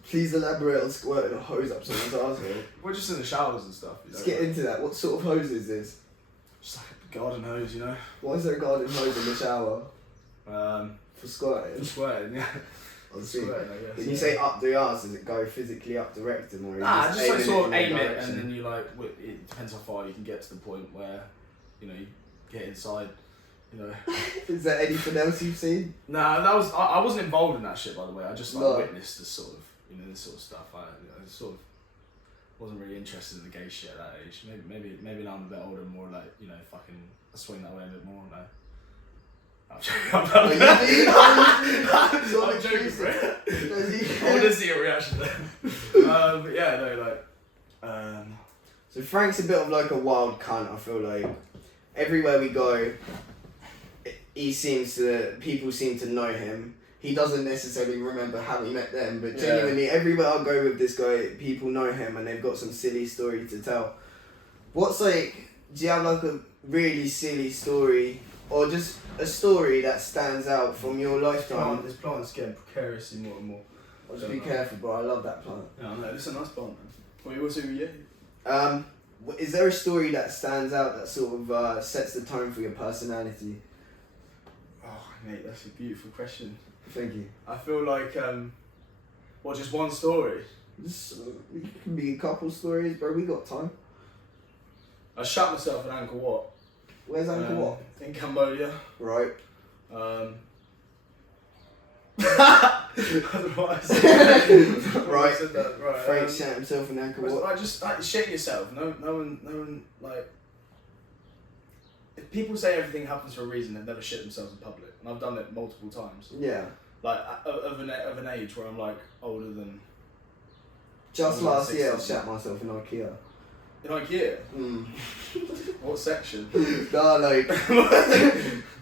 Please elaborate on squirting a hose up someone's arsehole. we're just in the showers and stuff. Let's get into that. What sort of hose is this? Just like a garden hose, Why is there a garden hose in the shower? For Just squirting? squirting, yeah. I see. Squirting, I guess. When you say up the arse, does it go physically up the rectum, or you Nah, just like aiming sort of in aim one it, direction? and then you like. It depends how far you can get to the point where, you get inside. Is there anything else you've seen? Nah, that was I wasn't involved in that shit, by the way. I just No. witnessed this sort of this sort of stuff. I sort of wasn't really interested in the gay shit at that age. Maybe now I'm a bit older, more like fucking I swing that way a bit more now. I'm joking. I'm joking, bro. I want to see a reaction there. But yeah, no, like. So Frank's a bit of like a wild cunt, I feel like. Everywhere we go, people seem to know him. He doesn't necessarily remember how he met them, but Yeah. genuinely, everywhere I go with this guy, people know him and they've got some silly story to tell. Do you have like a really silly story, or just a story that stands out from your lifetime? This plant's getting precariously more and more. Just be careful, bro. I love that plant. Yeah, no, this is a nice plant, man. What you also yeah? Is there a story that stands out that sort of sets the tone for your personality? Oh, mate, that's a beautiful question. Thank you. I feel like, just one story? It can be a couple stories, bro. We got time. I shot myself in Angkor Wat. Where's Uncle Wat? In Cambodia. Right. I don't know why I said that. Right. I said that. Right. Frank shot himself in Angkor Wat. Like, just like, shit yourself. No one like. If people say everything happens for a reason, they've never shit themselves in public, and I've done it multiple times. Yeah. Like of an age where I'm like older than. Just More than last year, I 60. shot myself in IKEA. In IKEA. Mm. What section? No, like the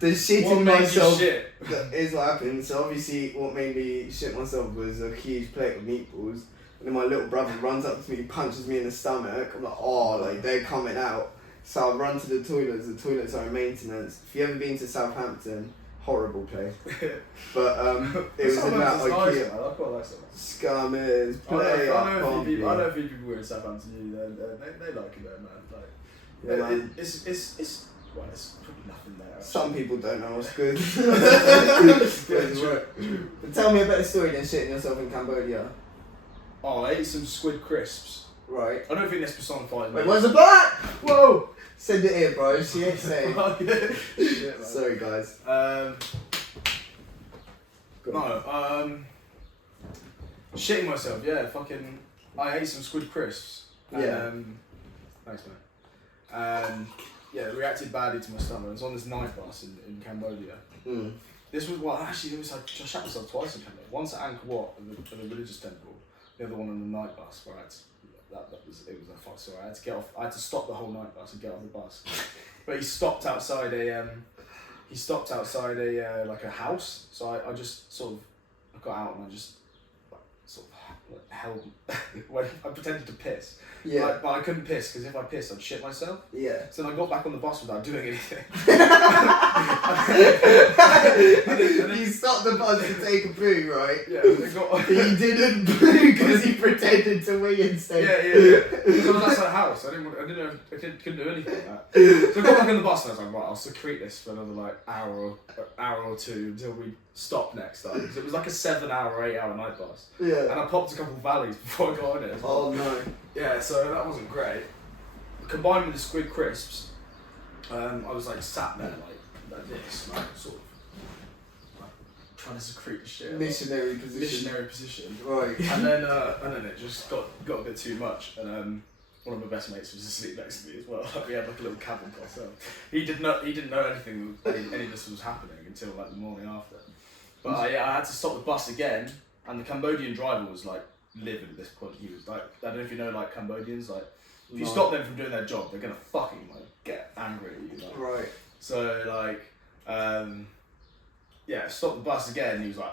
What shitting made you myself shit? is what happened. So obviously, what made me shit myself was a huge plate of meatballs, and then my little brother runs up to me, punches me in the stomach. I'm like, oh, like they're coming out. So I run to the toilets. The toilets are in maintenance. If you ever been to Southampton, horrible place. But it was in that Southampton's IKEA. nice, man. I quite like Southampton. Scammers, I know play a few people who are in Southampton. They like it there, man. Like, Yeah, man. It's well, it's probably nothing there. Actually. Some people don't know what's good. But tell me a better story than shitting yourself in Cambodia. Oh, I ate some squid crisps. Right. I don't think this personifies me. Wait, where's the black? Whoa! Send it here, bro. She ain't saying. Shit, man. Sorry, guys. Shitting myself, yeah, fucking. I ate some squid crisps. And, Yeah. Thanks, man. Yeah, it reacted badly to my stomach. I was on this night bus in Cambodia. Mm. This was, well, actually, it was like, I shot myself twice in Cambodia. Once at Angkor Wat, at the religious temple. The other one on the night bus, where it was a fuck story. I had to get off, I had to stop the whole night bus and get off the bus. But he stopped outside a like a house. So I just sort of, I got out and I just sort of held, when I pretended to piss. Yeah. But I couldn't piss, because if I pissed, I'd shit myself. Yeah. So then I got back on the bus without doing anything. You stopped the bus to take a poo, right? Yeah, they got. But you didn't poo because you pretended to wee instead. Yeah. Because I was outside the house. I couldn't do anything like that. So I got back on the bus and I was like, right, I'll secrete this for another like hour or two until we stop next time. Because it was like a 7-hour, 8-hour night bus. Yeah. And I popped a couple of valleys before I got on it as well. Oh no. Yeah, so that wasn't great. Combined with the squid crisps, I was like sat there like this, like sort of like, trying to secrete the shit. Missionary position. Right. And then it just got a bit too much, and one of my best mates was asleep next to me as well. Like, we had like a little cabin to ourselves. He didn't know anything, any of this was happening until like the morning after. But yeah, I had to stop the bus again, and the Cambodian driver was like livid at this point. He was like, I don't know if you know like Cambodians, like if you stop them from doing their job, they're gonna fucking like get angry at you. Like. Right. So like, yeah, stopped the bus again. And he was like,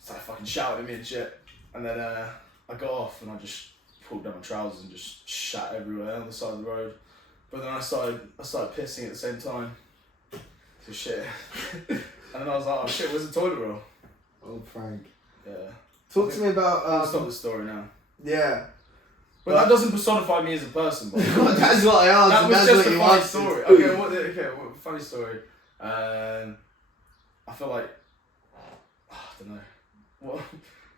started fucking shouting at me and shit. And then I got off and I just pulled down my trousers and just shat everywhere on the side of the road. But then I started pissing at the same time. So shit. And then I was like, oh shit, where's the toilet roll? Oh, Frank. Yeah. Talk to me about. I'll stop the story now. Yeah. But that doesn't personify me as a person. But That's what I asked. that was that's just what a you funny answered. story. Okay, funny story. I feel like I don't know.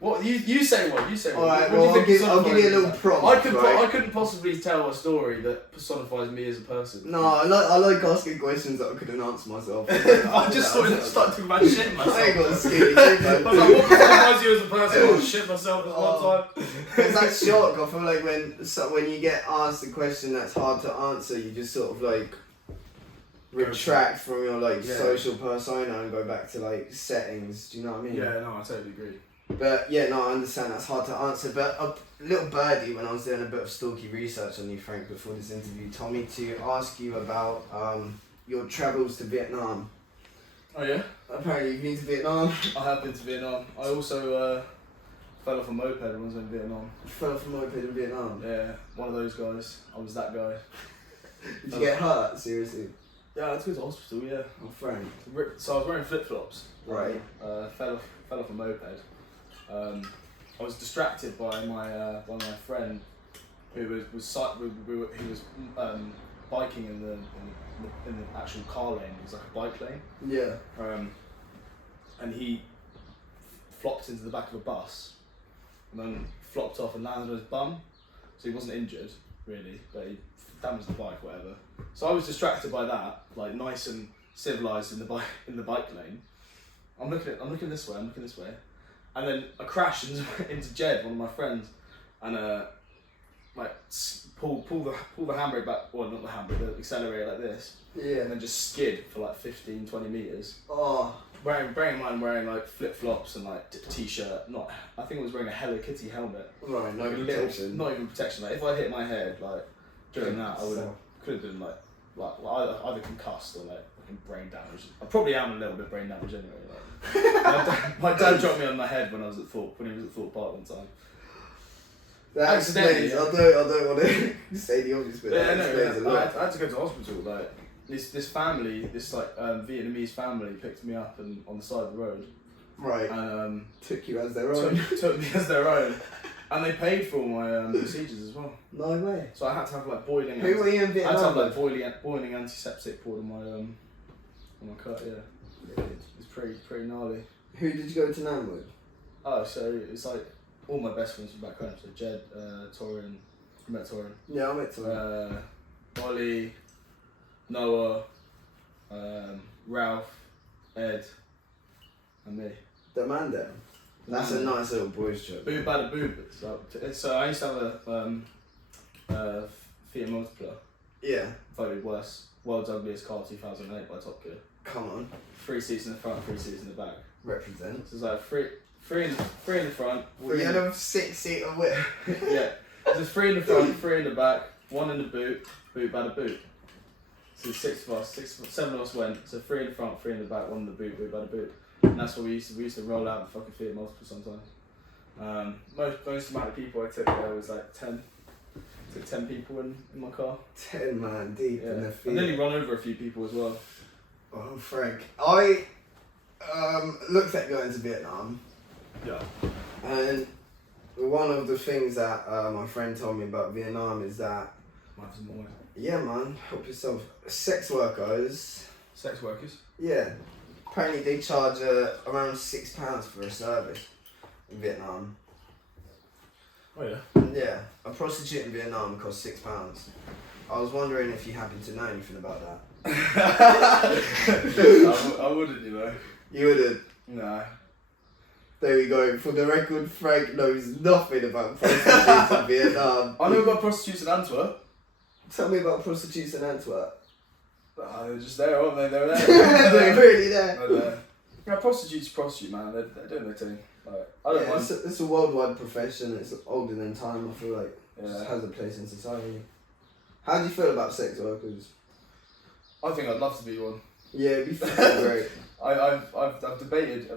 What you say one? You say one. Alright, What do you think I'll give you a little personifies prompt. I couldn't possibly tell a story that personifies me as a person. No, I like asking questions that I couldn't answer myself. I just started talking about shitting myself. I ain't got a skinny I was like, what personifies you as a person? I shit myself at one time. It's that shock. I feel like when you get asked a question that's hard to answer, you just sort of like retract from your like social persona and go back to like settings. Do you know what I mean? Yeah, no, I totally agree. But yeah, no, I understand that's hard to answer. But a little birdie, when I was doing a bit of stalky research on you, Frank, before this interview, told me to ask you about your travels to Vietnam. Oh yeah? Apparently you've been to Vietnam. I have been to Vietnam. I also fell off a moped when I was in Vietnam. You fell off a moped in Vietnam. Yeah, one of those guys. I was that guy. Did you get hurt? Seriously? Yeah, I had to go to hospital, yeah. Oh, Frank. So I was wearing flip-flops. Right. Fell off a moped. I was distracted by my friend who was biking in the actual car lane. It was like a bike lane. Yeah. And he flopped into the back of a bus and then flopped off and landed on his bum. So he wasn't injured really, but he damaged the bike, whatever. So I was distracted by that, like nice and civilized in the bike lane. I'm looking this way. And then I crashed into Jed, one of my friends, and like pull the handbrake back, well not the handbrake, the accelerator like this, Yeah. and then just skid for like 15-20 meters. Oh. Bearing in mind wearing like flip flops and like t-shirt, I think I was wearing a Hello Kitty helmet. Right. No Like protection. not even protection. Like if I hit my head like during that, I could have been like either concussed or like fucking brain damage. I probably am a little bit brain damaged anyway. Like, my dad dropped me on my head when he was at Thorpe Park one time. That explains. I don't want to say the obvious, but that explains a lot. I had to go to hospital. Like this family, this like Vietnamese family, picked me up and on the side of the road, Right. and Took you as their own. took me as their own, and they paid for all my procedures as well. No way. So I had to have like boiling. Who were you in I had to Vietnam have like with? boiling antiseptic poured on my cut. Yeah, it's pretty gnarly. Who did you go to Nam with? Oh, so it's like all my best friends from back home. So Jed, Torian, I met Torian. Yeah, I met to Ollie, Noah, Ralph, Ed, and me. the man there. That's a nice little boys trip. Boob bada boob. So I used to have a Fiat Multipla, Yeah. voted world's ugliest car 2008 by Top Gear. Come on. 3 seats in the front, 3 seats in the back. Represent. So it's like three in the front. Well, you had a 6-seater whip. Yeah. There's 3 in the front, 3 in the back, 1 in the boot bada boot. So 7 of us went. So 3 in the front, 3 in the back, 1 in the boot bada boot. And that's what we used to roll out the fucking Fiat Multiple sometimes. Most amount of people I took there was like 10. Took 10 people in my car. 10 man deep in the I field. nearly run over a few people as well. Oh, Frank. I looked at going to Vietnam, Yeah. and one of the things that my friend told me about Vietnam is that, Might have some more. yeah man, help yourself. Sex workers, Sex workers. yeah. Apparently they charge around £6 for a service in Vietnam. Oh yeah. Yeah, a prostitute in Vietnam costs £6. I was wondering if you happen to know anything about that. I wouldn't, you know. You wouldn't. Nah. There we go. For the record, Frank knows nothing about prostitutes in Vietnam. I know about prostitutes in Antwerp. Tell me about prostitutes in Antwerp. They're just there, aren't they? They're there. They're really there. They're there. Yeah, prostitute's prostitute, man. They're doing their thing. Like, I don't Yeah, mind. it's a worldwide profession. It's older than time. I feel like it Yeah. has a place in society. How do you feel about sex workers? I think I'd love to be one. Yeah, it'd be fucking great. I've debated. I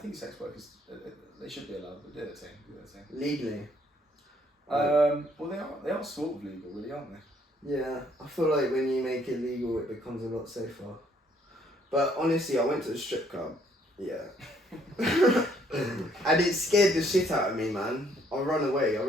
think sex workers they should be allowed to do their thing. Legally. Well, they are sort of legal, really, aren't they? Yeah, I feel like when you make it legal, it becomes a lot safer. But honestly, I went to a strip club. Yeah. And it scared the shit out of me, man. I ran away. I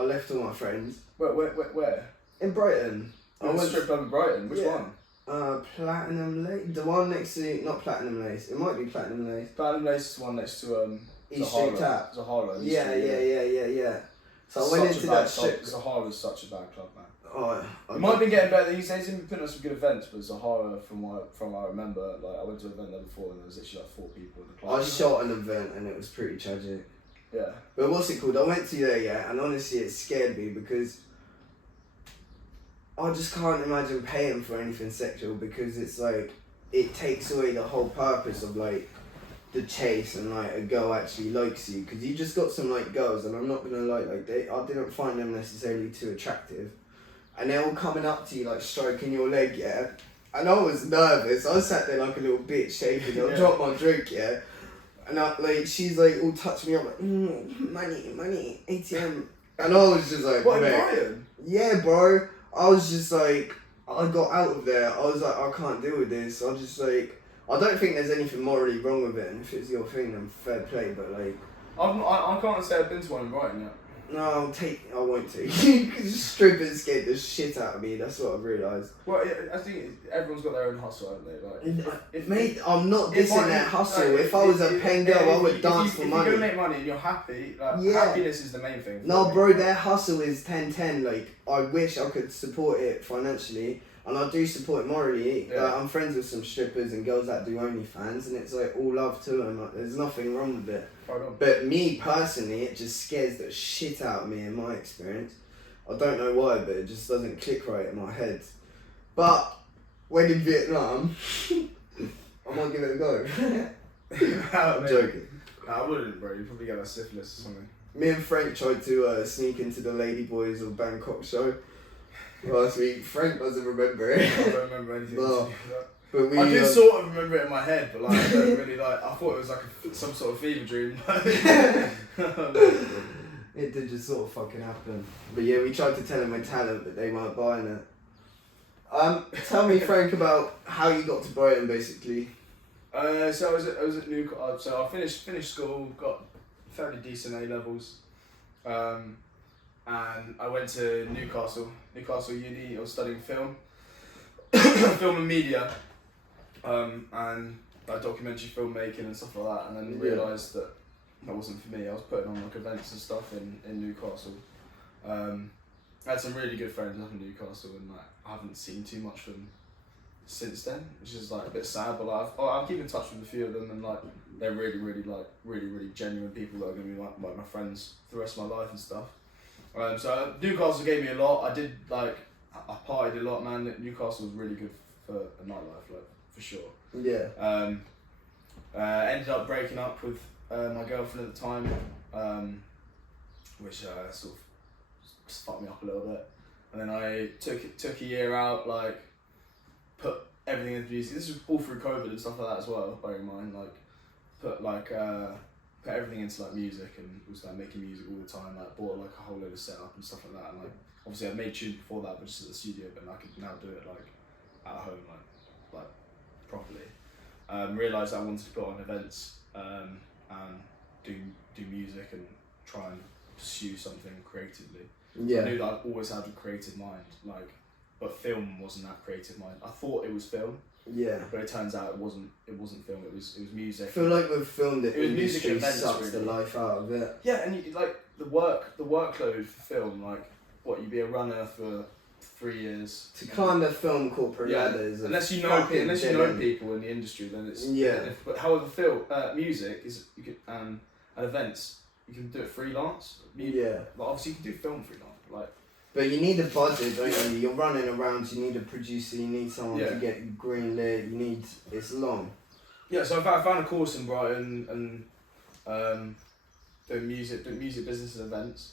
left all my friends. Where? In Brighton. I went to strip club in Brighton. Which Yeah. one? Platinum Lace. The one next to, not Platinum Lace. It might be Platinum Lace. Platinum Lace is the one next to East Street Tap. Zahara. Yeah. So I went into that strip. Zahara's such a bad club, man. Oh, It might be getting better these days. They've been putting on some good events, but Zahara, from what I remember, like I went to an event there before and there was literally like 4 people in the club. I shot an event and it was pretty tragic. Yeah. But what's it called? I went to there, yeah, and honestly it scared me because I just can't imagine paying for anything sexual because it's like, it takes away the whole purpose of like the chase and like a girl actually likes you because you just got some like girls and I'm not gonna lie, like I didn't find them necessarily too attractive. And they're all coming up to you, like, stroking your leg, yeah? And I was nervous. I sat there like a little bitch, shaking. I dropped my drink, yeah? And she's, like, all touching me up, like, money, ATM. And I was just like, What, in mate. Brighton? Yeah, bro. I was just like, I got out of there. I was like, I can't deal with this. I was just like, I don't think there's anything morally wrong with it. And if it's your thing, then fair play. But, like... I can't say I've been to one in Brighton yet. No, I won't take because strippers scared the shit out of me. That's what I've realised. Well, I think everyone's got their own hustle, haven't they? Like, Mate, I'm not dissing that hustle. If I was a pen girl, I would dance for money. If you're gonna make money and you're happy, Yeah. happiness is the main thing. No, bro, their hustle is 10-10. Like, I wish I could support it financially, and I do support it morally. Yeah. Like, I'm friends with some strippers and girls that do OnlyFans, and it's like all love to them. Like, there's nothing wrong with it. But me personally, it just scares the shit out of me in my experience. I don't know why, but it just doesn't click right in my head. But when in Vietnam, I might give it a go. I'm joking. I wouldn't, bro. You'd probably get a syphilis or something. Me and Frank tried to sneak into the Ladyboys of Bangkok show last week. Frank doesn't remember it. I don't remember anything. No. But we, I do sort of remember it in my head, but like I don't really like. I thought it was like some sort of fever dream. It did just sort of fucking happen. But yeah, we tried to tell them my talent, but they weren't buying it. Tell me, Frank, about how you got to Brighton, basically. So I was at Newcastle. So I finished school, got fairly decent A levels, and I went to Newcastle Uni. I was studying film, film and media, and like documentary filmmaking and stuff like that. And then realised that wasn't for me. I was putting on like events and stuff in Newcastle. I had some really good friends up in Newcastle, and like I haven't seen too much from them since then, which is like a bit sad. But like I'll keep in touch with a few of them, and like they're really genuine people that are gonna be like my friends for the rest of my life and stuff. So Newcastle gave me a lot. I did like I partied a lot, man. Newcastle was really good for a nightlife, like for sure. Yeah. Ended up breaking up with my girlfriend at the time, which sort of just fucked me up a little bit. And then I took a year out, like put everything into music. This was all through COVID and stuff like that as well. Bear in mind, like put everything into like music, and was like making music all the time. Like bought like a whole load of setup and stuff like that. And like obviously I made tunes before that, but just at the studio. But I could now do it like at home, like properly. Realised I wanted to put on events and do music and try and pursue something creatively. Yeah. I knew that I've always had a creative mind, like, but film wasn't that creative mind. I thought it was film, Yeah. but it turns out it wasn't film. It was music. I feel like with film, the It was music industry events, sucks really. the life out of it. Yeah, and you, like the workload for film, like what you'd be a runner for 3 years. To climb the film corporate ladder is unless you know fucking people in the industry, then it's Yeah. But however, music is you could and events you can do it freelance. Yeah. Like obviously you can do film freelance, like. But you need a budget, don't you? You're running around, you need a producer, you need someone to get you green lit, it's long. Yeah, so I found a course in Brighton and doing music business and events.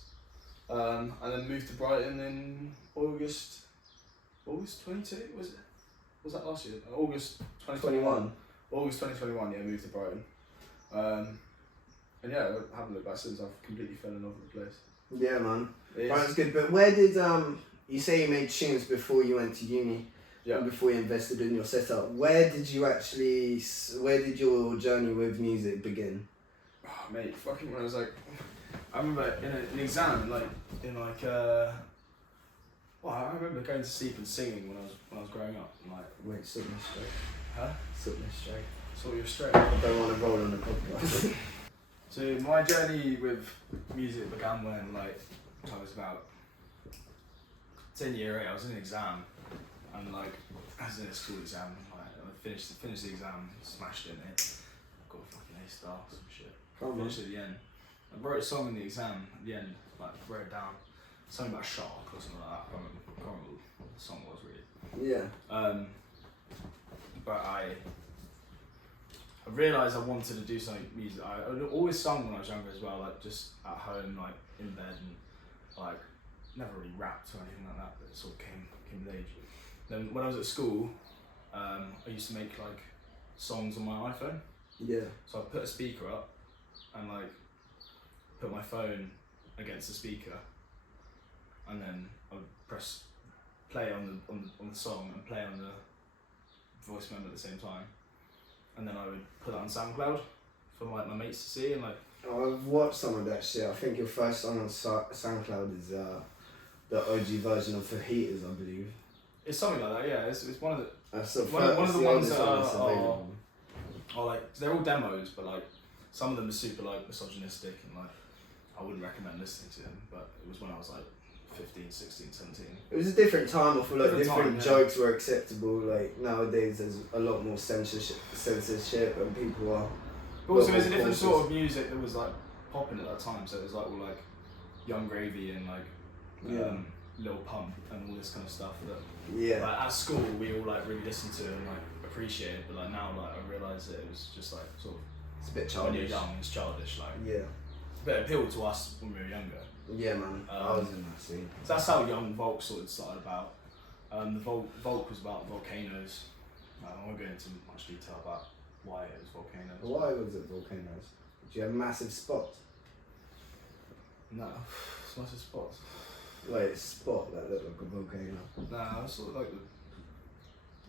And then moved to Brighton in August 22, was it? Was that last year? August 2021. August 2021, yeah, moved to Brighton. And yeah, I haven't looked back since. I've completely fell in love with the place. Yeah, man. Brighton's good, but where did, you say you made tunes before you went to uni, and before you invested in your setup. Where did your journey with music begin? Oh, mate, fucking when I was like, I remember in an exam, I remember going to sleep and singing when I was growing up. And like, wait, sit me straight. Huh? Sit me straight. So you're straight. I don't want to roll on the podcast. So my journey with music began when I was about 10 year 8. I was in an exam, and I was in a school exam. I finished the exam, smashed it in it, got a fucking A star, some shit. Finished at the end. I wrote a song in the exam at the end, wrote it down, something about a shark or something like that. I can't remember what the song was really. Yeah. But I realised I wanted to do something music. I always sung when I was younger as well, just at home, in bed, and never really rapped or anything like that. But it sort of came with age. Then when I was at school, I used to make songs on my iPhone. Yeah. So I put a speaker up and put my phone against the speaker, and then I would press play on the song and play on the voice memo at the same time. And then I would put that on SoundCloud for my mates to see, and I've watched some of that shit. I think your first song on SoundCloud is the OG version of Fajitas, I believe. It's something like that, yeah. It's one of the one of the ones that are they're all demos, but some of them are super misogynistic, and I wouldn't recommend listening to them. But it was when I was 15, 16, 17. It was a different time. I feel like different time, jokes were acceptable. Nowadays, there's a lot more censorship, and people are. But also, there's a different sort of music that was popping at that time. So it was all Young Gravy and Lil Pump and all this kind of stuff that at school we all really listened to and appreciated. But now I realise that it was just sort of it's a bit childish. When you're young, it's childish. Yeah. But it appealed to us when we were younger. Yeah, man. I was in that scene. So that's how Young Volk sort of started about. The Volk was about volcanoes. I won't go into much detail about why it was volcanoes. Why was it volcanoes? Do you have massive spots? No, smash the spots. Wait, spot that looked like a volcano. Nah, it's sort of like the.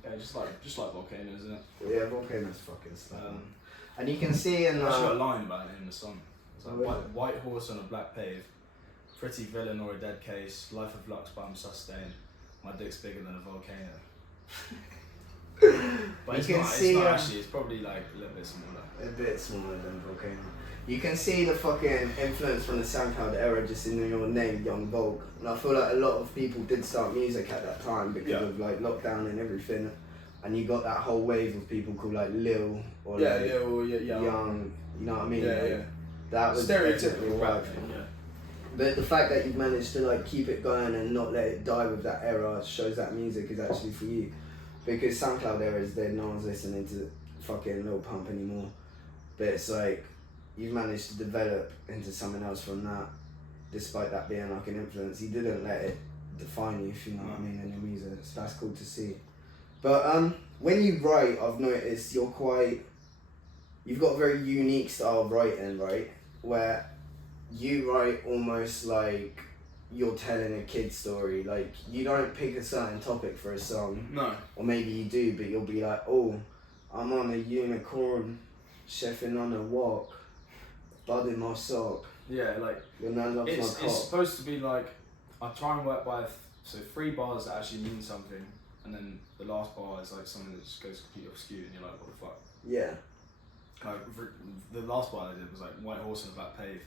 Yeah, just like volcanoes, isn't it? Yeah, volcanoes fucking stuff. And you can see in I've actually got a line about it in the song. It's like white horse on a black pave, pretty villain or a dead case, life of lux but I'm sustained. My dick's bigger than a volcano. But it's not actually, it's probably like a little bit smaller. A bit smaller than volcano. You can see the fucking influence from the SoundCloud era just in your name, Young Volk. And I feel like a lot of people did start music at that time because of like lockdown and everything. And you got that whole wave of people called like Lil or Yeah, like Young, you know what I mean? Yeah, like, yeah. That was Stereotypical right. rap thing, yeah. But the fact that you've managed to like keep it going and not let it die with that era shows that music is actually for you. Because SoundCloud era is dead, no one's listening to fucking Lil Pump anymore. But it's like, you've managed to develop into something else from that, despite that being like an influence. You didn't let it define you, if you know what I mean, in your music. So that's cool to see. But when you write, I've noticed you've got a very unique style of writing, right? Where you write almost like you're telling a kid's story. Like, you don't pick a certain topic for a song. No. Or maybe you do, but you'll be like, oh, I'm on a unicorn, chefing on a walk, bud in my sock. Yeah, like, Your nan loves my cock. it's supposed to be like, I try and work by, so 3 bars that actually mean something, and then the last bar is like something that just goes completely obscure, and you're like, what the fuck? Yeah. Like, the last bar I did was like, white horse on a black pave,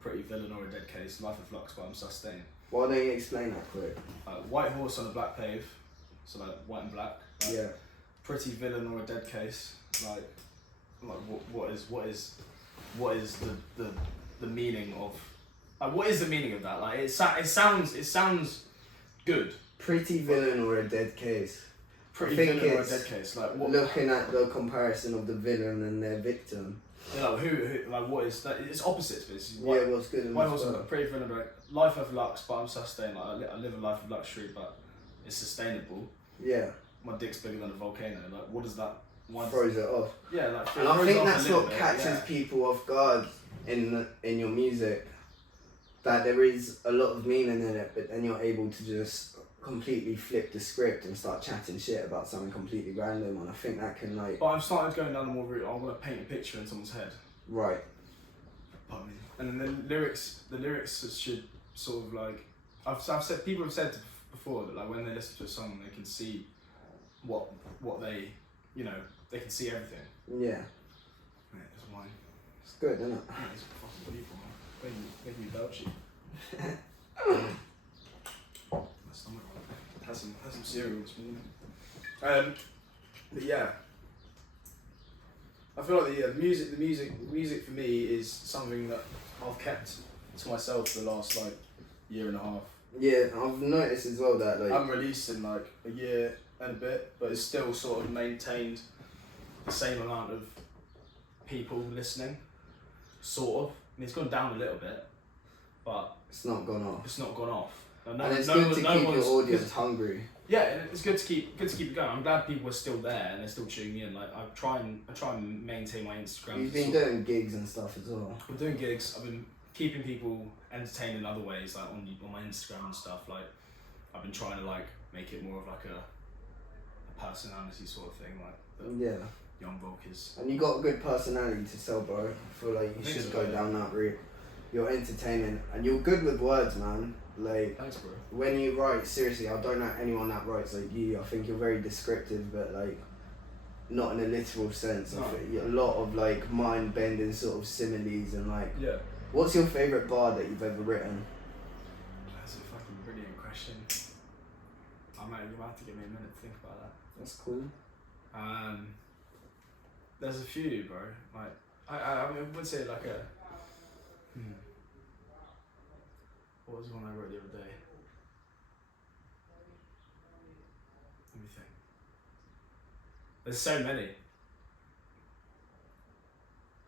pretty villain or a dead case, life of flux but I'm sustained. Why don't you explain that quick? White horse on a black pave, so like white and black. Like, Yeah. Pretty villain or a dead case, like what is the meaning of what is the meaning of that? Like it sounds good. Pretty villain or a dead case. Pretty I think villain or a it's dead case. Like what? Looking at the comparison of the villain and their victim. You know, who like what is that? It's opposites, but it's Yeah, what's good and white what's horse bad. on a pretty villain, like life of lux, but I'm sustained. Like I live a life of luxury, but it's sustainable. Yeah. My dick's bigger than a volcano. Like what does that? Why Throws it off. Yeah, like And I throws think off a that's little what bit, catches yeah. people off guard in your music. That there is a lot of meaning in it, but then you're able to just completely flip the script and start chatting shit about something completely random. And I think that can like. But I've started going down the more route. I want to paint a picture in someone's head. Right. Pardon me. And then the lyrics should sort of like I've said, people have said before that like when they listen to a song they can see what they, you know, they can see everything. Yeah. Yeah, it's wine. It's good, isn't it? Yeah, it's fucking beautiful, man. Making me belchy. My stomach had some cereal this morning. But yeah, I feel like the music for me is something that I've kept to myself for the last like year and a half. Yeah, I've noticed as well that like. I haven't released in like a year and a bit, but it's still sort of maintained the same amount of people listening, sort of. I mean, it's gone down a little bit, but It's not gone off. it's not gone off. And it's good to keep your audience hungry. Yeah, and it's good to keep it going. I'm glad people are still there and they're still tuning in. Like I try and maintain my Instagram. You've been doing gigs and stuff as well. We're doing gigs. I've been keeping people entertained in other ways, like on my Instagram and stuff. Like I've been trying to like make it more of like a personality sort of thing, like Yeah. Young Volk is. And you got a good personality to sell, bro. I feel like you Thanks, should bro. go down that route. You're entertaining and you're good with words, man. Like Thanks, bro. when you write, seriously, I don't know anyone that writes like you. I think you're very descriptive, but like not in a literal sense. No. I think a lot of like mind bending sort of similes and like. Yeah. What's your favourite bar that you've ever written? That's a fucking brilliant question. I might you have to give me a minute to think about that. That's cool. There's a few, bro. Like I would say like a. What was the one I wrote the other day? Let me think. There's so many.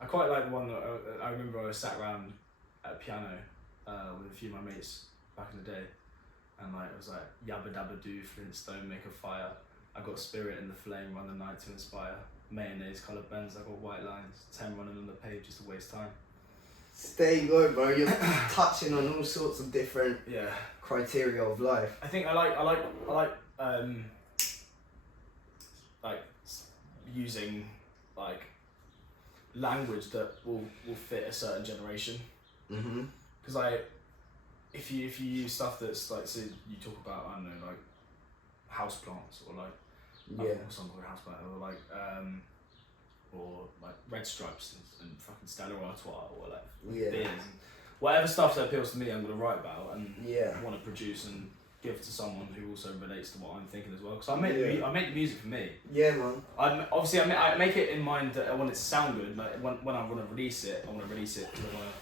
I quite like the one that I remember I sat around at a piano with a few of my mates back in the day, and like it was like yabba dabba doo, Flintstone make a fire. I got spirit in the flame, run the night to inspire. Mayonnaise coloured Benz, I got white lines. 10 running on the page just to waste time. There you go, bro. You're touching on all sorts of different Yeah. criteria of life. I think I like using like language that will fit a certain generation. Mm-hmm. Because if you use stuff that's like, so you talk about, I don't know, like houseplants or like something like houseplant or like red stripes and fucking Stella Artois or like beers and whatever stuff that appeals to me, I'm gonna write about and want to produce and give to someone who also relates to what I'm thinking as well. Because I make the music for me. Yeah, man. I make it in mind that I want it to sound good. Like when I want to release it, I want to release it because I want to.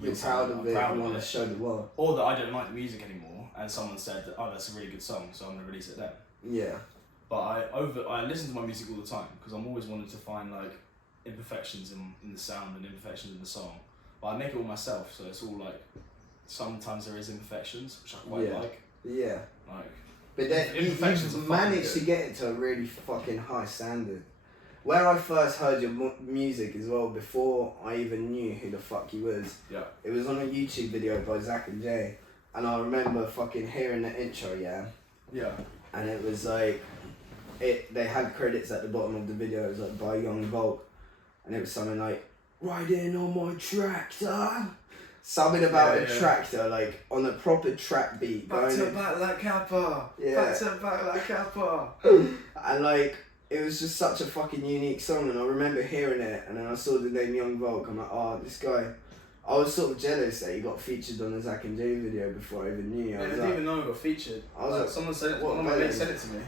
You're proud of it. You want to show the world. Or that I don't like the music anymore, and someone said that, oh, that's a really good song, so I'm gonna release it then. Yeah. But I listen to my music all the time because I'm always wanting to find like imperfections in the sound and imperfections in the song. But I make it all myself, so it's all like sometimes there is imperfections, which I quite like. Yeah. Like. But then you've managed to get it to a really fucking high standard. Where I first heard your music as well, before I even knew who the fuck you was, it was on a YouTube video by Zach and Jay, and I remember fucking hearing the intro, and it was like, they had credits at the bottom of the video, it was like by Young Volk, and it was something like, riding on my tractor, something about a tractor, like on a proper track beat. Back to back like Kappa, back to back like Kappa. And like, it was just such a fucking unique song, and I remember hearing it, and then I saw the name Young Volk. I'm like, oh, this guy. I was sort of jealous that he got featured on the Zach and Jay video before I even knew you. I didn't even know he got featured. I was like, someone said it. One of my mates said it to me.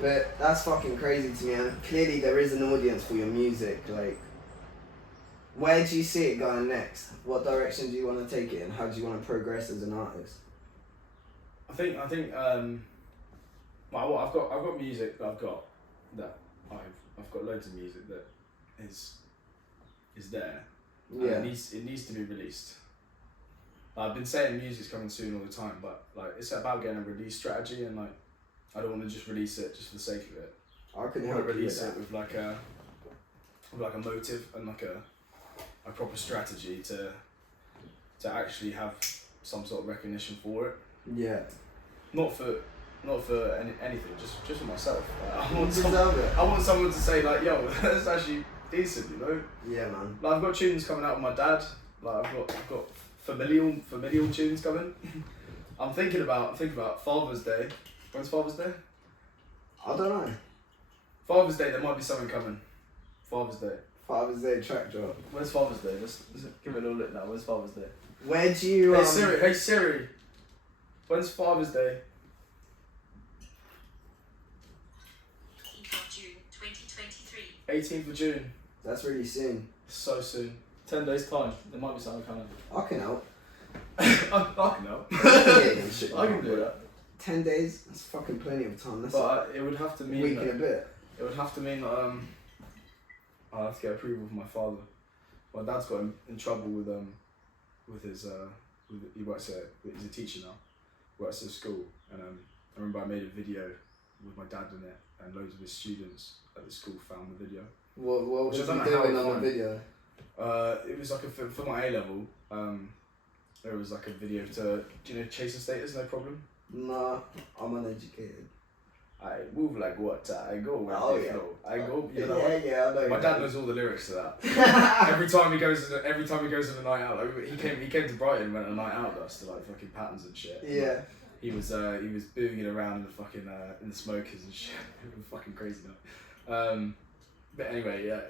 But that's fucking crazy to me, and clearly there is an audience for your music. Like, where do you see it going next? What direction do you want to take it in? How do you want to progress as an artist? I think. Well, I've got music that I've got loads of music that is there. Yeah. It needs to be released. I've been saying music's coming soon all the time, but like it's about getting a release strategy, and like I don't want to just release it just for the sake of it. I can want to release it with like a motive and like a proper strategy to actually have some sort of recognition for it. Yeah. Not for anything, just for myself. I want someone to say like, yo, that's actually decent, you know? Yeah, man. Like I've got tunes coming out with my dad. Like I've got familial tunes coming. I'm thinking about Father's Day. When's Father's Day? I don't know. Father's Day, there might be something coming. Father's Day track drop. Where's Father's Day? Let's give it a little look now. Where's Father's Day? Where do you Hey Siri. When's Father's Day? 18th of June 2023. 18th of June. That's really soon. So soon. 10 days time. There might be something coming. I can help. I can help. I can do that. 10 days? That's fucking plenty of time. That's it would have to mean a week and a bit. It would have to mean that I'll have to get approval from my father. My dad's got in trouble with his he works at, he's a teacher now, works at a school, and I remember I made a video with my dad in it, and loads of his students at the school found the video. What was he doing on the video? It was like for my A level. There was like a video to, do you know Chaser Status, No Problem? Nah, I'm uneducated. I move like water, I go where they flow. I go, you know. Yeah, I know. My dad knows all the lyrics to that. every time he goes on a night out, like, he came to Brighton, went on a night out with us to like fucking patterns and shit. Yeah. Like, he was boogieing around in the fucking in the smokers and shit. It was fucking crazy night. But anyway, yeah,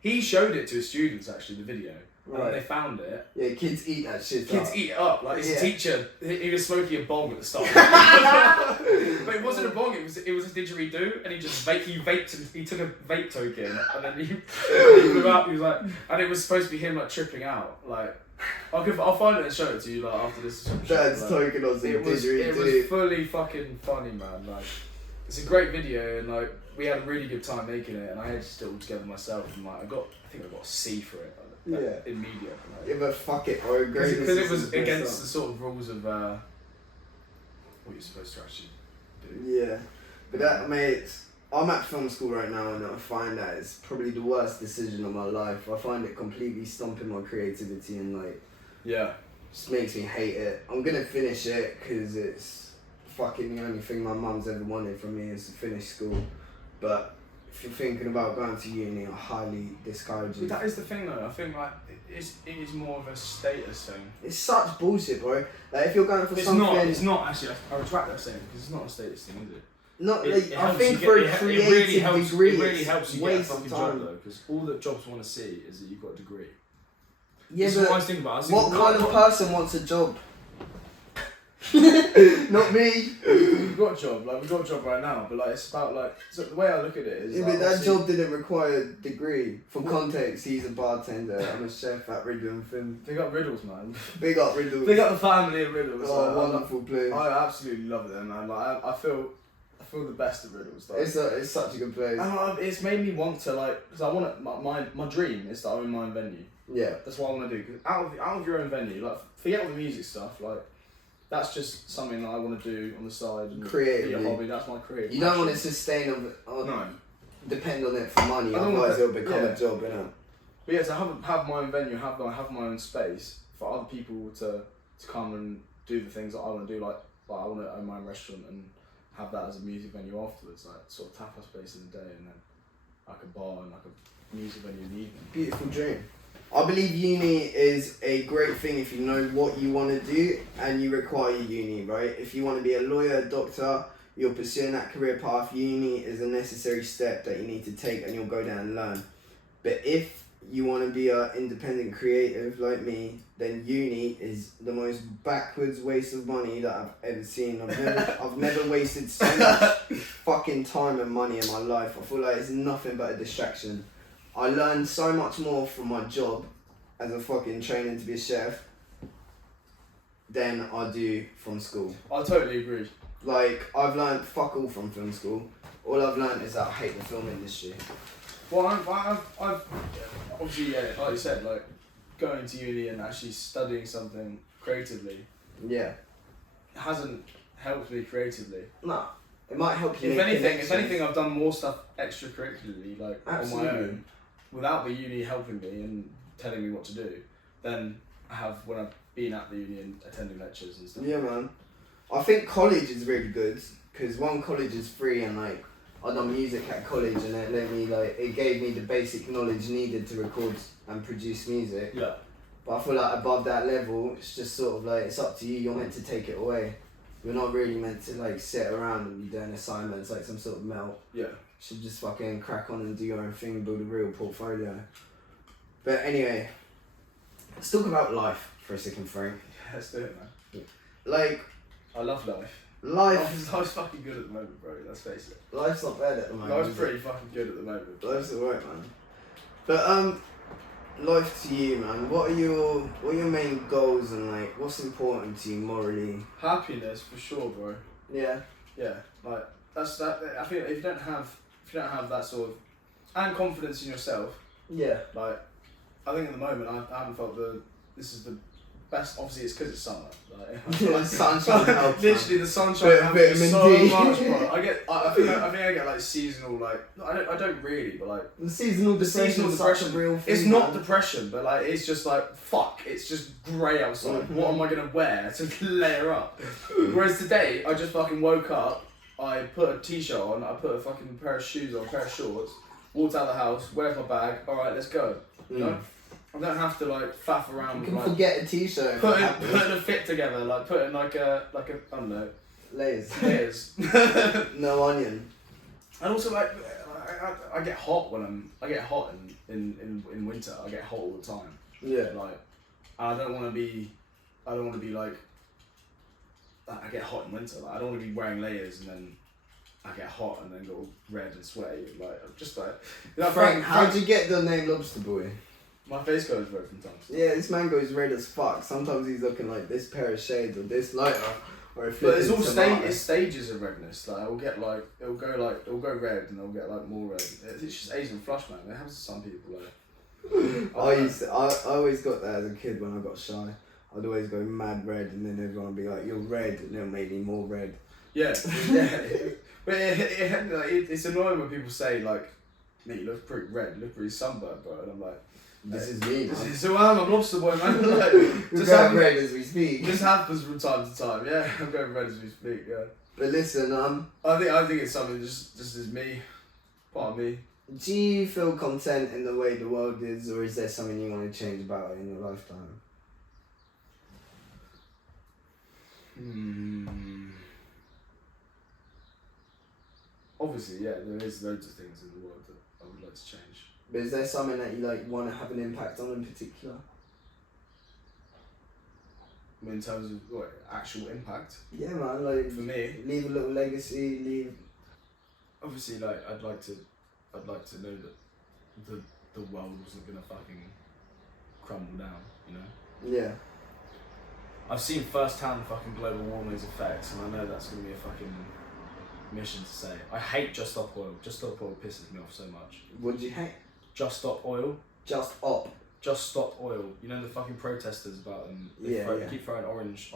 he showed it to his students actually, the video. Right. And they found it. Yeah, kids eat that shit Kids eat it up. Like his teacher, he was smoking a bong at the start. But it wasn't a bong, it was a didgeridoo, and he took a vape token, and then he blew out. He was like, and it was supposed to be him like tripping out. Like, I'll find it and show it to you like after this. Dad's token on some didgeridoo. It was fully fucking funny, man. Like, it's a great video, and like we had a really good time making it, and I edged it all together myself, and like I think I got a C for it. In media. Like, yeah, but fuck it, or because it was against the sort of rules of what you're supposed to actually do. Yeah, but that, mate, I'm at film school right now, and I find that it's probably the worst decision of my life. I find it completely stomping my creativity and like Yeah. just makes me hate it. I'm gonna finish it because it's fucking the only thing my mum's ever wanted from me is to finish school. But if you're thinking about going to uni, I highly discourage But you. that is the thing though. I think like it is more of a status thing. It's such bullshit, bro. Like if you're going for It's something, not. It's not actually. I retract that saying because it's not a status thing, is it? not It- like it I helps think you for a get- creative really helps, degree, It really helps you get a waste of fucking time. job though, because all that jobs want to see is that you've got a degree. Yeah, This is what I but was thinking about. I was what thinking, kind of person wants a job? Not me. We've got a job, like we've got a job right now, but like it's about like so the way I look at it is. Yeah, like, but that obviously- job didn't require a degree. For context, he's a bartender. I'm a chef at Riddle and Film. They got Riddles, man. Big up Riddle. They got the family of Riddles. Oh, like, wonderful place. I absolutely love them, man. Like I feel the best of Riddles. Like. It's such a good place. And it's made me want to like, because I want to, my dream is to own my own venue. Yeah. That's what I want to do. Cause out of your own venue, like forget all the music stuff, like that's just something that I want to do on the side and Creatively. be a hobby. That's my creative. You don't want to sustain on No. depend on it for money, I don't otherwise wanna- it'll become yeah. a job, innit? But yeah, to have my own venue, have my own space for other people to come and do the things that I want to do. Like I want to own my own restaurant and have that as a music venue afterwards, like sort of tapas space in the day and then like a bar and like a music venue in the evening. Beautiful dream. I believe uni is a great thing if you know what you want to do and you require uni, right? If you want to be a lawyer, a doctor, you're pursuing that career path, uni is a necessary step that you need to take and you'll go down and learn. But if you want to be an independent creative like me, then uni is the most backwards waste of money that I've ever seen. I've never wasted so much fucking time and money in my life. I feel like it's nothing but a distraction. I learned so much more from my job as a fucking training to be a chef than I do from school. I totally agree. Like, I've learned fuck all from film school. All I've learned is that I hate the film industry. Well, I've obviously, yeah, like you said, like going to uni and actually studying something creatively Yeah. hasn't helped me creatively. No. It might help you If make anything, connections. I've done more stuff extracurricularly, like on my Absolutely. own, without the uni helping me and telling me what to do, than I have when I've been at the uni and attending lectures and stuff. Yeah, man. I think college is really good because one, college is free and like I done music at college and it let me it gave me the basic knowledge needed to record and produce music. Yeah. But I feel like above that level, it's just sort of like it's up to you. You're meant to take it away. You're not really meant to like sit around and be doing assignments like some sort of melt. Yeah. You should just fucking crack on and do your own thing, build a real portfolio. But anyway, let's talk about life for a second, Frank. Yeah, let's do it, man. Like I love life. life, Life's fucking good at the moment, bro. Let's face it. life's not bad at the moment. Life's is it? pretty fucking good at the moment. Life's alright, man. But life to you, man. What are your main goals and like what's important to you morally? Happiness for sure, bro. Yeah. Yeah, like that's that. I feel if you don't have that sort of and confidence in yourself, Yeah. like I think at the moment I haven't felt this is the best. Obviously, it's because it's summer. Like, Sunshine helps. literally, the sunshine Bit of helps me vitamin so D. much, bro. I think I get like seasonal, like I don't really, but like The seasonal depression seasonal is such a real thing. it's not man. depression, but like it's just like fuck. It's just grey outside. Mhm. What am I gonna wear to layer up? Whereas today, I just fucking woke up. I put a t-shirt on. I put a fucking pair of shoes on, a pair of shorts. Walked out of the house. Where's my bag? All right, let's go. You know? I don't have to like faff around You with can like forget a t-shirt. if it happens. putting a fit together, like putting like a I don't know Layers. layers. No onion. And also like I get hot when I get hot in winter. I get hot all the time. Yeah. Like I don't want to be like I get hot in winter. Like I don't want to be wearing layers and then I get hot and then go all red and sweaty. Like I'm just like you know, Frank, how'd you get the name Lobster Boy? my face goes red from time to time. Yeah, this man goes red as fuck. Sometimes he's looking like this pair of shades or this lighter. Or if But it's all it's stages of redness. Like it'll go red and it'll get like more red. It's just Asian flush, man. It happens to some people. Like I always got that as a kid when I got shy. I'd always go mad red and then everyone would be like, you're red, and it'll make me more red. yeah, yeah. But it's annoying when people say like, "Mate, you look pretty red, you look pretty sunburned, bro," and I'm like, This is me. "This is who I am. I'm Lobsta Boy, man." Like, We're going red as we speak. This happens from time to time. Yeah, I'm going red as we speak. Yeah. But listen, I think it's something just is me, part of me. do you feel content in the way the world is, or is there something you want to change about it in your lifetime? Obviously, yeah, there is loads of things in the world that I would like to change. But is there something that you like want to have an impact on in particular? In terms of what actual impact. Yeah, man. Like For me, leave a little legacy. Leave. obviously, like I'd like to know that the world wasn't gonna fucking crumble down. You know. Yeah. I've seen first-hand fucking global warming's effects, and I know that's gonna be a fucking mission to say. I hate Just Stop Oil. Just Stop Oil pisses me off so much. What do you hate? Just Stop Oil. Just up. Just Stop Oil. You know the fucking protesters about them. Yeah. They keep throwing orange.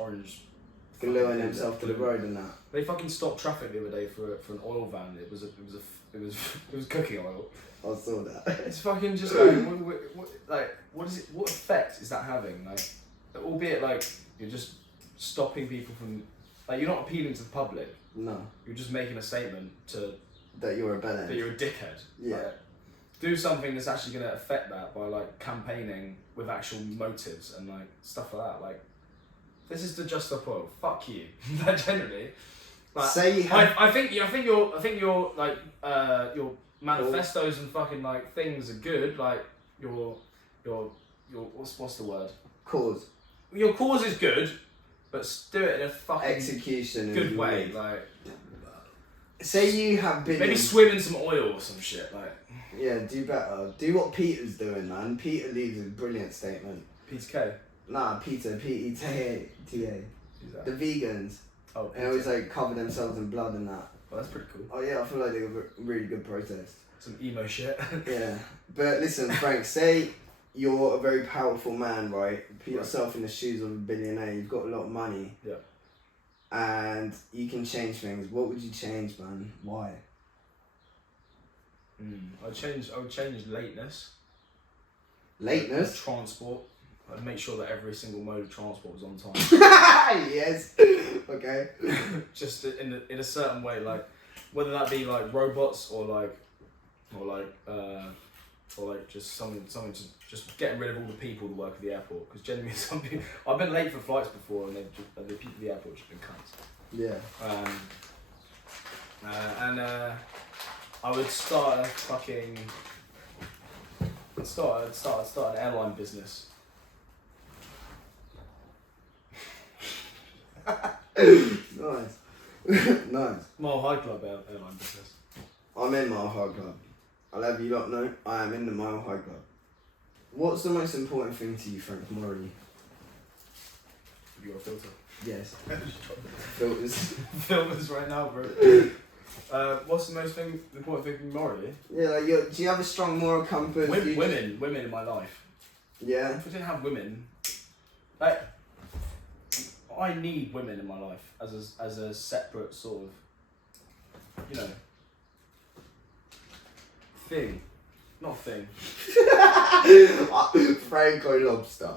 Gluing fucking himself to the glue. road and that. They fucking stopped traffic the other day for an oil van. It was cooking oil. I saw that. It's fucking just like what is it? What effect is that having? Like, albeit like you're just stopping people from, like, you're not appealing to the public. No. You're just making a statement to That you're a bellend. that you're a dickhead. Yeah. Like, do something that's actually going to affect that by like campaigning with actual motives and like stuff like that. Like, this is the Just Stop Oil. Fuck you. Like, generally. Like, Say you have. I think your like your manifestos and fucking like things are good. Like your what's the word? Cause. Your cause is good, but do it in a fucking Execution. good is way. made. Like, Say you have billions. maybe swim in some oil or some shit. Like, Yeah, do better. Do what Peter's doing, man. Peter leaves a brilliant statement. Peter K. Nah, Peter. P-E-T-A. Who's that? The vegans. Oh, They always like cover themselves in blood and that. well, that's pretty cool. Oh yeah, I feel like they were really good protest. Some emo shit. Yeah. But listen, Frank, say you're a very powerful man, right? Put yourself in the shoes of a billionaire. You've got a lot of money. Yeah. And you can change things. What would you change, man? Why? I would change lateness. Lateness? Transport. I'd make sure that every single mode of transport was on time. Yes. Okay. Just in a certain way, like whether that be like robots or just something to just getting rid of all the people that work at the airport, because generally some people, I've been late for flights before and the people at the airport have just been cunts. Yeah. I would start a fucking start an airline business. Nice. Nice. Mile High Club airline business. I'm in Mile High Club. I'll have you lot know I am in the Mile High Club. What's the most important thing to you, Frank Murray? You got a filter. Yes. Filters. Filters right now, bro. What's the most important thing for me morally? Yeah, like do you have a strong moral compass? Women in my life. Yeah. If I didn't have women, like, I need women in my life as a separate sort of, you know, thing. Not thing. Franco Lobster.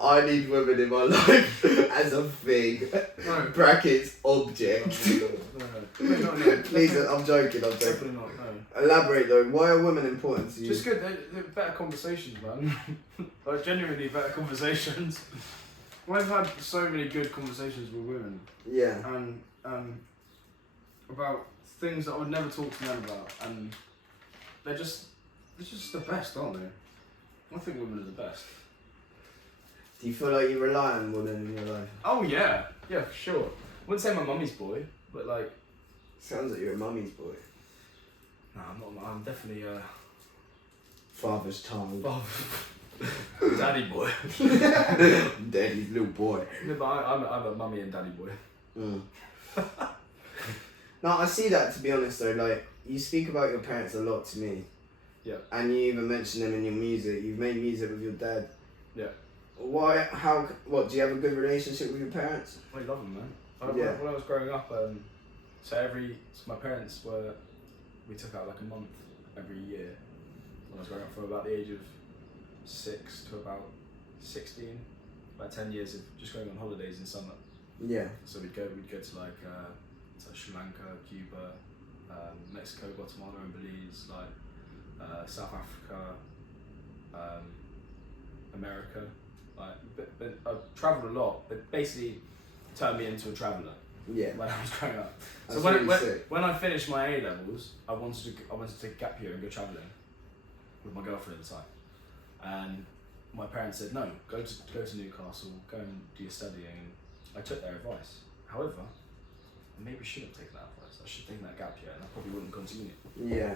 I need women in my life as a thing. No. Brackets object. No. Please, I'm joking. Definitely not, no. Elaborate though. Why are women important to you? Just good, they're better conversations, man. Like, genuinely better conversations. I've had so many good conversations with women. Yeah. And about things that I would never talk to men about, and they're just the best, aren't they? I think women are the best. Do you feel like you rely on women in your life? Oh yeah, for sure. Wouldn't say my mummy's boy, but like. Sounds like you're a mummy's boy. No, I'm not. I'm definitely Father's child. Daddy boy. Daddy's little boy. No, but I'm a mummy and daddy boy. Mm. No, I see that, to be honest though. Like, you speak about your parents a lot to me. Yeah. And you even mention them in your music. You've made music with your dad. Yeah. Why? How? What? Do you have a good relationship with your parents? I love them, man. Yeah. When I was growing up, So my parents we took out like a month every year when I was growing up, from about the age of 6 to about 16, about 10 years of just going on holidays in summer. Yeah. So we'd go to like Sri Lanka, Cuba, Mexico, Guatemala, and Belize, like South Africa, America. Like, but I've travelled a lot. But basically, turned me into a traveller. Yeah. When I was growing up. That's So really sick. when I finished my A levels, I wanted to take a gap year and go travelling with my girlfriend at the time. And my parents said, no, go to Newcastle, go and do your studying. I took their advice. However, I maybe should have taken that advice. I should have taken that gap year, and I probably wouldn't continue. Yeah.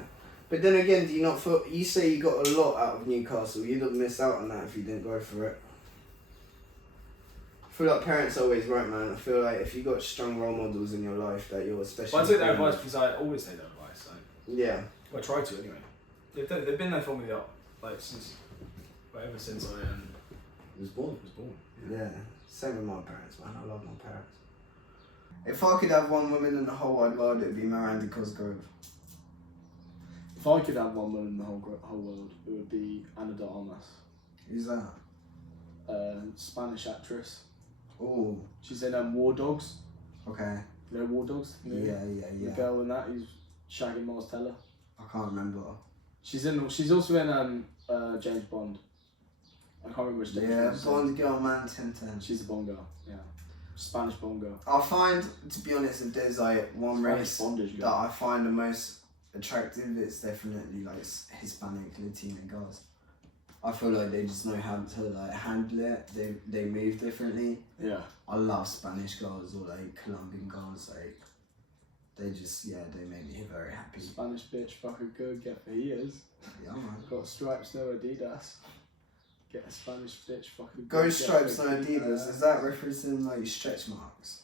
But then again, do you not feel, you say you got a lot out of Newcastle, you'd have missed out on that if you didn't go for it. I feel like parents are always right, man. I feel like if you got strong role models in your life that you're especially... But I took their advice because I always take their advice. Yeah. Well, I try to anyway. They've been there for me ever since I Was born. was born. Yeah. Same with my parents, man. I love my parents. If I could have one woman in the whole wide world, it'd be Miranda Cosgrove. If I could have one woman in the whole world, it would be Ana de Armas, Who's that? Spanish actress. Oh, She's in War Dogs. okay. You know War Dogs? The movie? Yeah. The girl in that who's shagging Miles Teller. I can't remember. She's also in James Bond. I can't remember which James Yeah, Bond. Bond girl, man, 1010. She's a Bond girl. Yeah, Spanish Bond girl. I find, to be honest, if there's like one Spanish race bondage that I find the most attractive, it's definitely like Hispanic Latino girls. I feel like they just know how to like handle it. They move differently. Yeah. I love Spanish girls or like Colombian girls. Like they make me very happy. Spanish bitch, fucking good. Get fajitas. Yeah, man. Got stripes, no Adidas. Get a Spanish bitch, fucking Go good. stripes, Get no fajitas. Adidas. Is that referencing like stretch marks?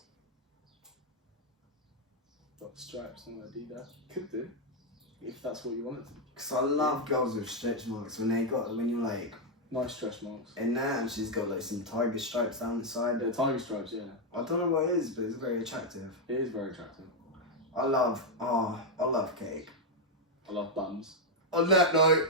Got stripes, no Adidas. Could do, if that's what you want it to be. Cause I love girls with stretch marks when you're like Nice stretch marks. in there and she's got like some tiger stripes down the side. Yeah, tiger stripes, yeah. I don't know what it is, but it's very attractive. It is very attractive. I love cake. I love bums. On that note,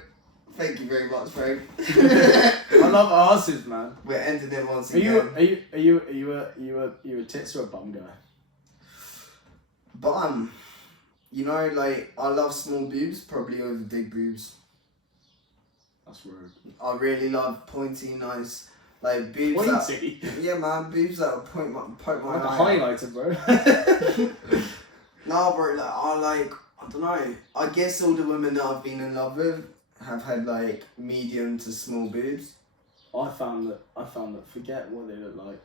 thank you very much, Frank. I love arses, man. We're ending it once Are again. you a tits or a bum guy? Bum. You know, like, I love small boobs, probably over big boobs. That's rude. I really love pointy, nice, like, boobs Pointy? that... Yeah, man, boobs that will poke my Like a eye out. highlighter, bro. No, bro, like, I don't know. I guess all the women that I've been in love with have had, like, medium to small boobs. I found that forget what they look like,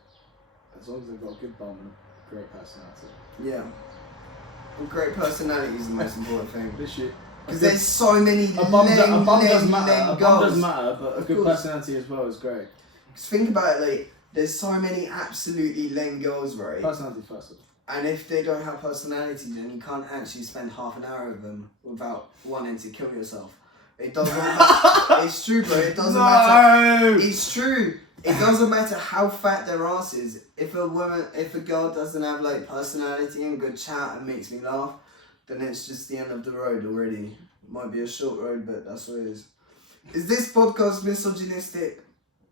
as long as they've got a good bum and a great personality. Yeah. A great personality is the most important thing. This shit. Because there's so many A bum does matter. A bum does girls. matter, but a Of good course. personality as well is great. Because think about it, like, there's so many absolutely lame girls, right? Personality first. And if they don't have personality, then you can't actually spend half an hour with them without wanting to kill yourself. It doesn't matter. It's true, bro. It doesn't matter. It's true. It doesn't matter how fat their ass is. If a girl doesn't have like personality and good chat and makes me laugh, then it's just the end of the road already. Might be a short road, but that's what it is. Is this podcast misogynistic?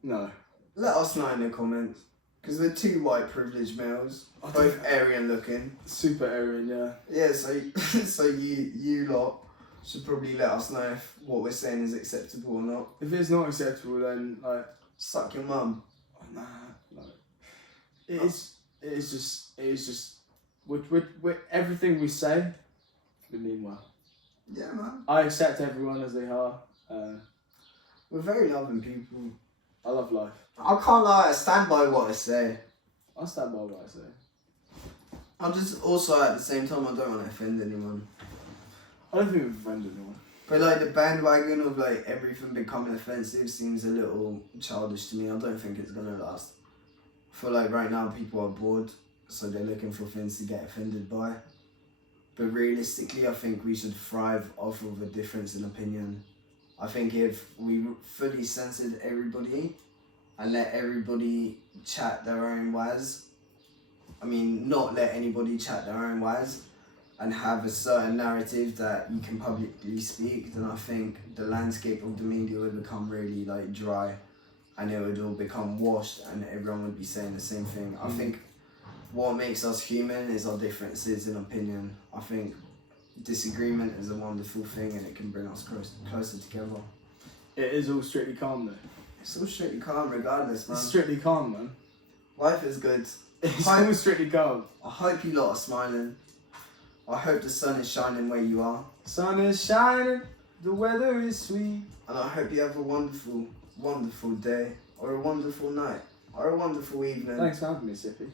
No. Let us know in the comments. Because we're two white privileged males, both Aryan looking. Super Aryan, yeah. Yeah, so you lot should probably let us know if what we're saying is acceptable or not. If it's not acceptable, then like, Suck your mum. nah, like, it is just, with everything we say, we mean well. Yeah, man. I accept everyone as they are. We're very loving people. I love life. I can't lie, I stand by what I say. I stand by what I say. I'm just also at the same time, I don't want to offend anyone. I don't think we've offended anyone. But like the bandwagon of like everything becoming offensive seems a little childish to me. I don't think it's gonna last. I feel like right now people are bored, so they're looking for things to get offended by. But realistically, I think we should thrive off of a difference in opinion. I think if we fully censored everybody and let everybody chat their own ways, I mean, not let anybody chat their own ways, and have a certain narrative that you can publicly speak, then I think the landscape of the media would become really like dry, and it would all become washed, and everyone would be saying the same thing. I think what makes us human is our differences in opinion. I think disagreement is a wonderful thing, and it can bring us closer together. It is all strictly calm though. It's all strictly calm regardless, man. It's strictly calm, man. Life is good. It's all strictly calm. I hope you lot are smiling. I hope the sun is shining where you are. Sun is shining, the weather is sweet. And I hope you have a wonderful, wonderful day, or a wonderful night, or a wonderful evening. Thanks for having me, Sippy.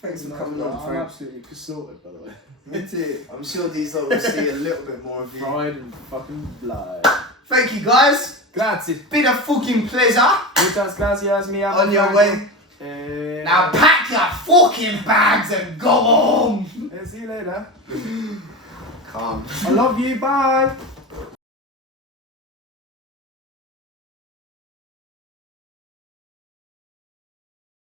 Thanks for coming on, I'm Frank. absolutely sorted, by the way. Me too. I'm sure these lot will see a little bit more of you. Pride and fucking blood. Thank you, guys. Grazie. Been a fucking pleasure. Muchas gracias, mi amo. On your way. Now pack your fucking bags and go home. See you later. Calm. I love you. Bye.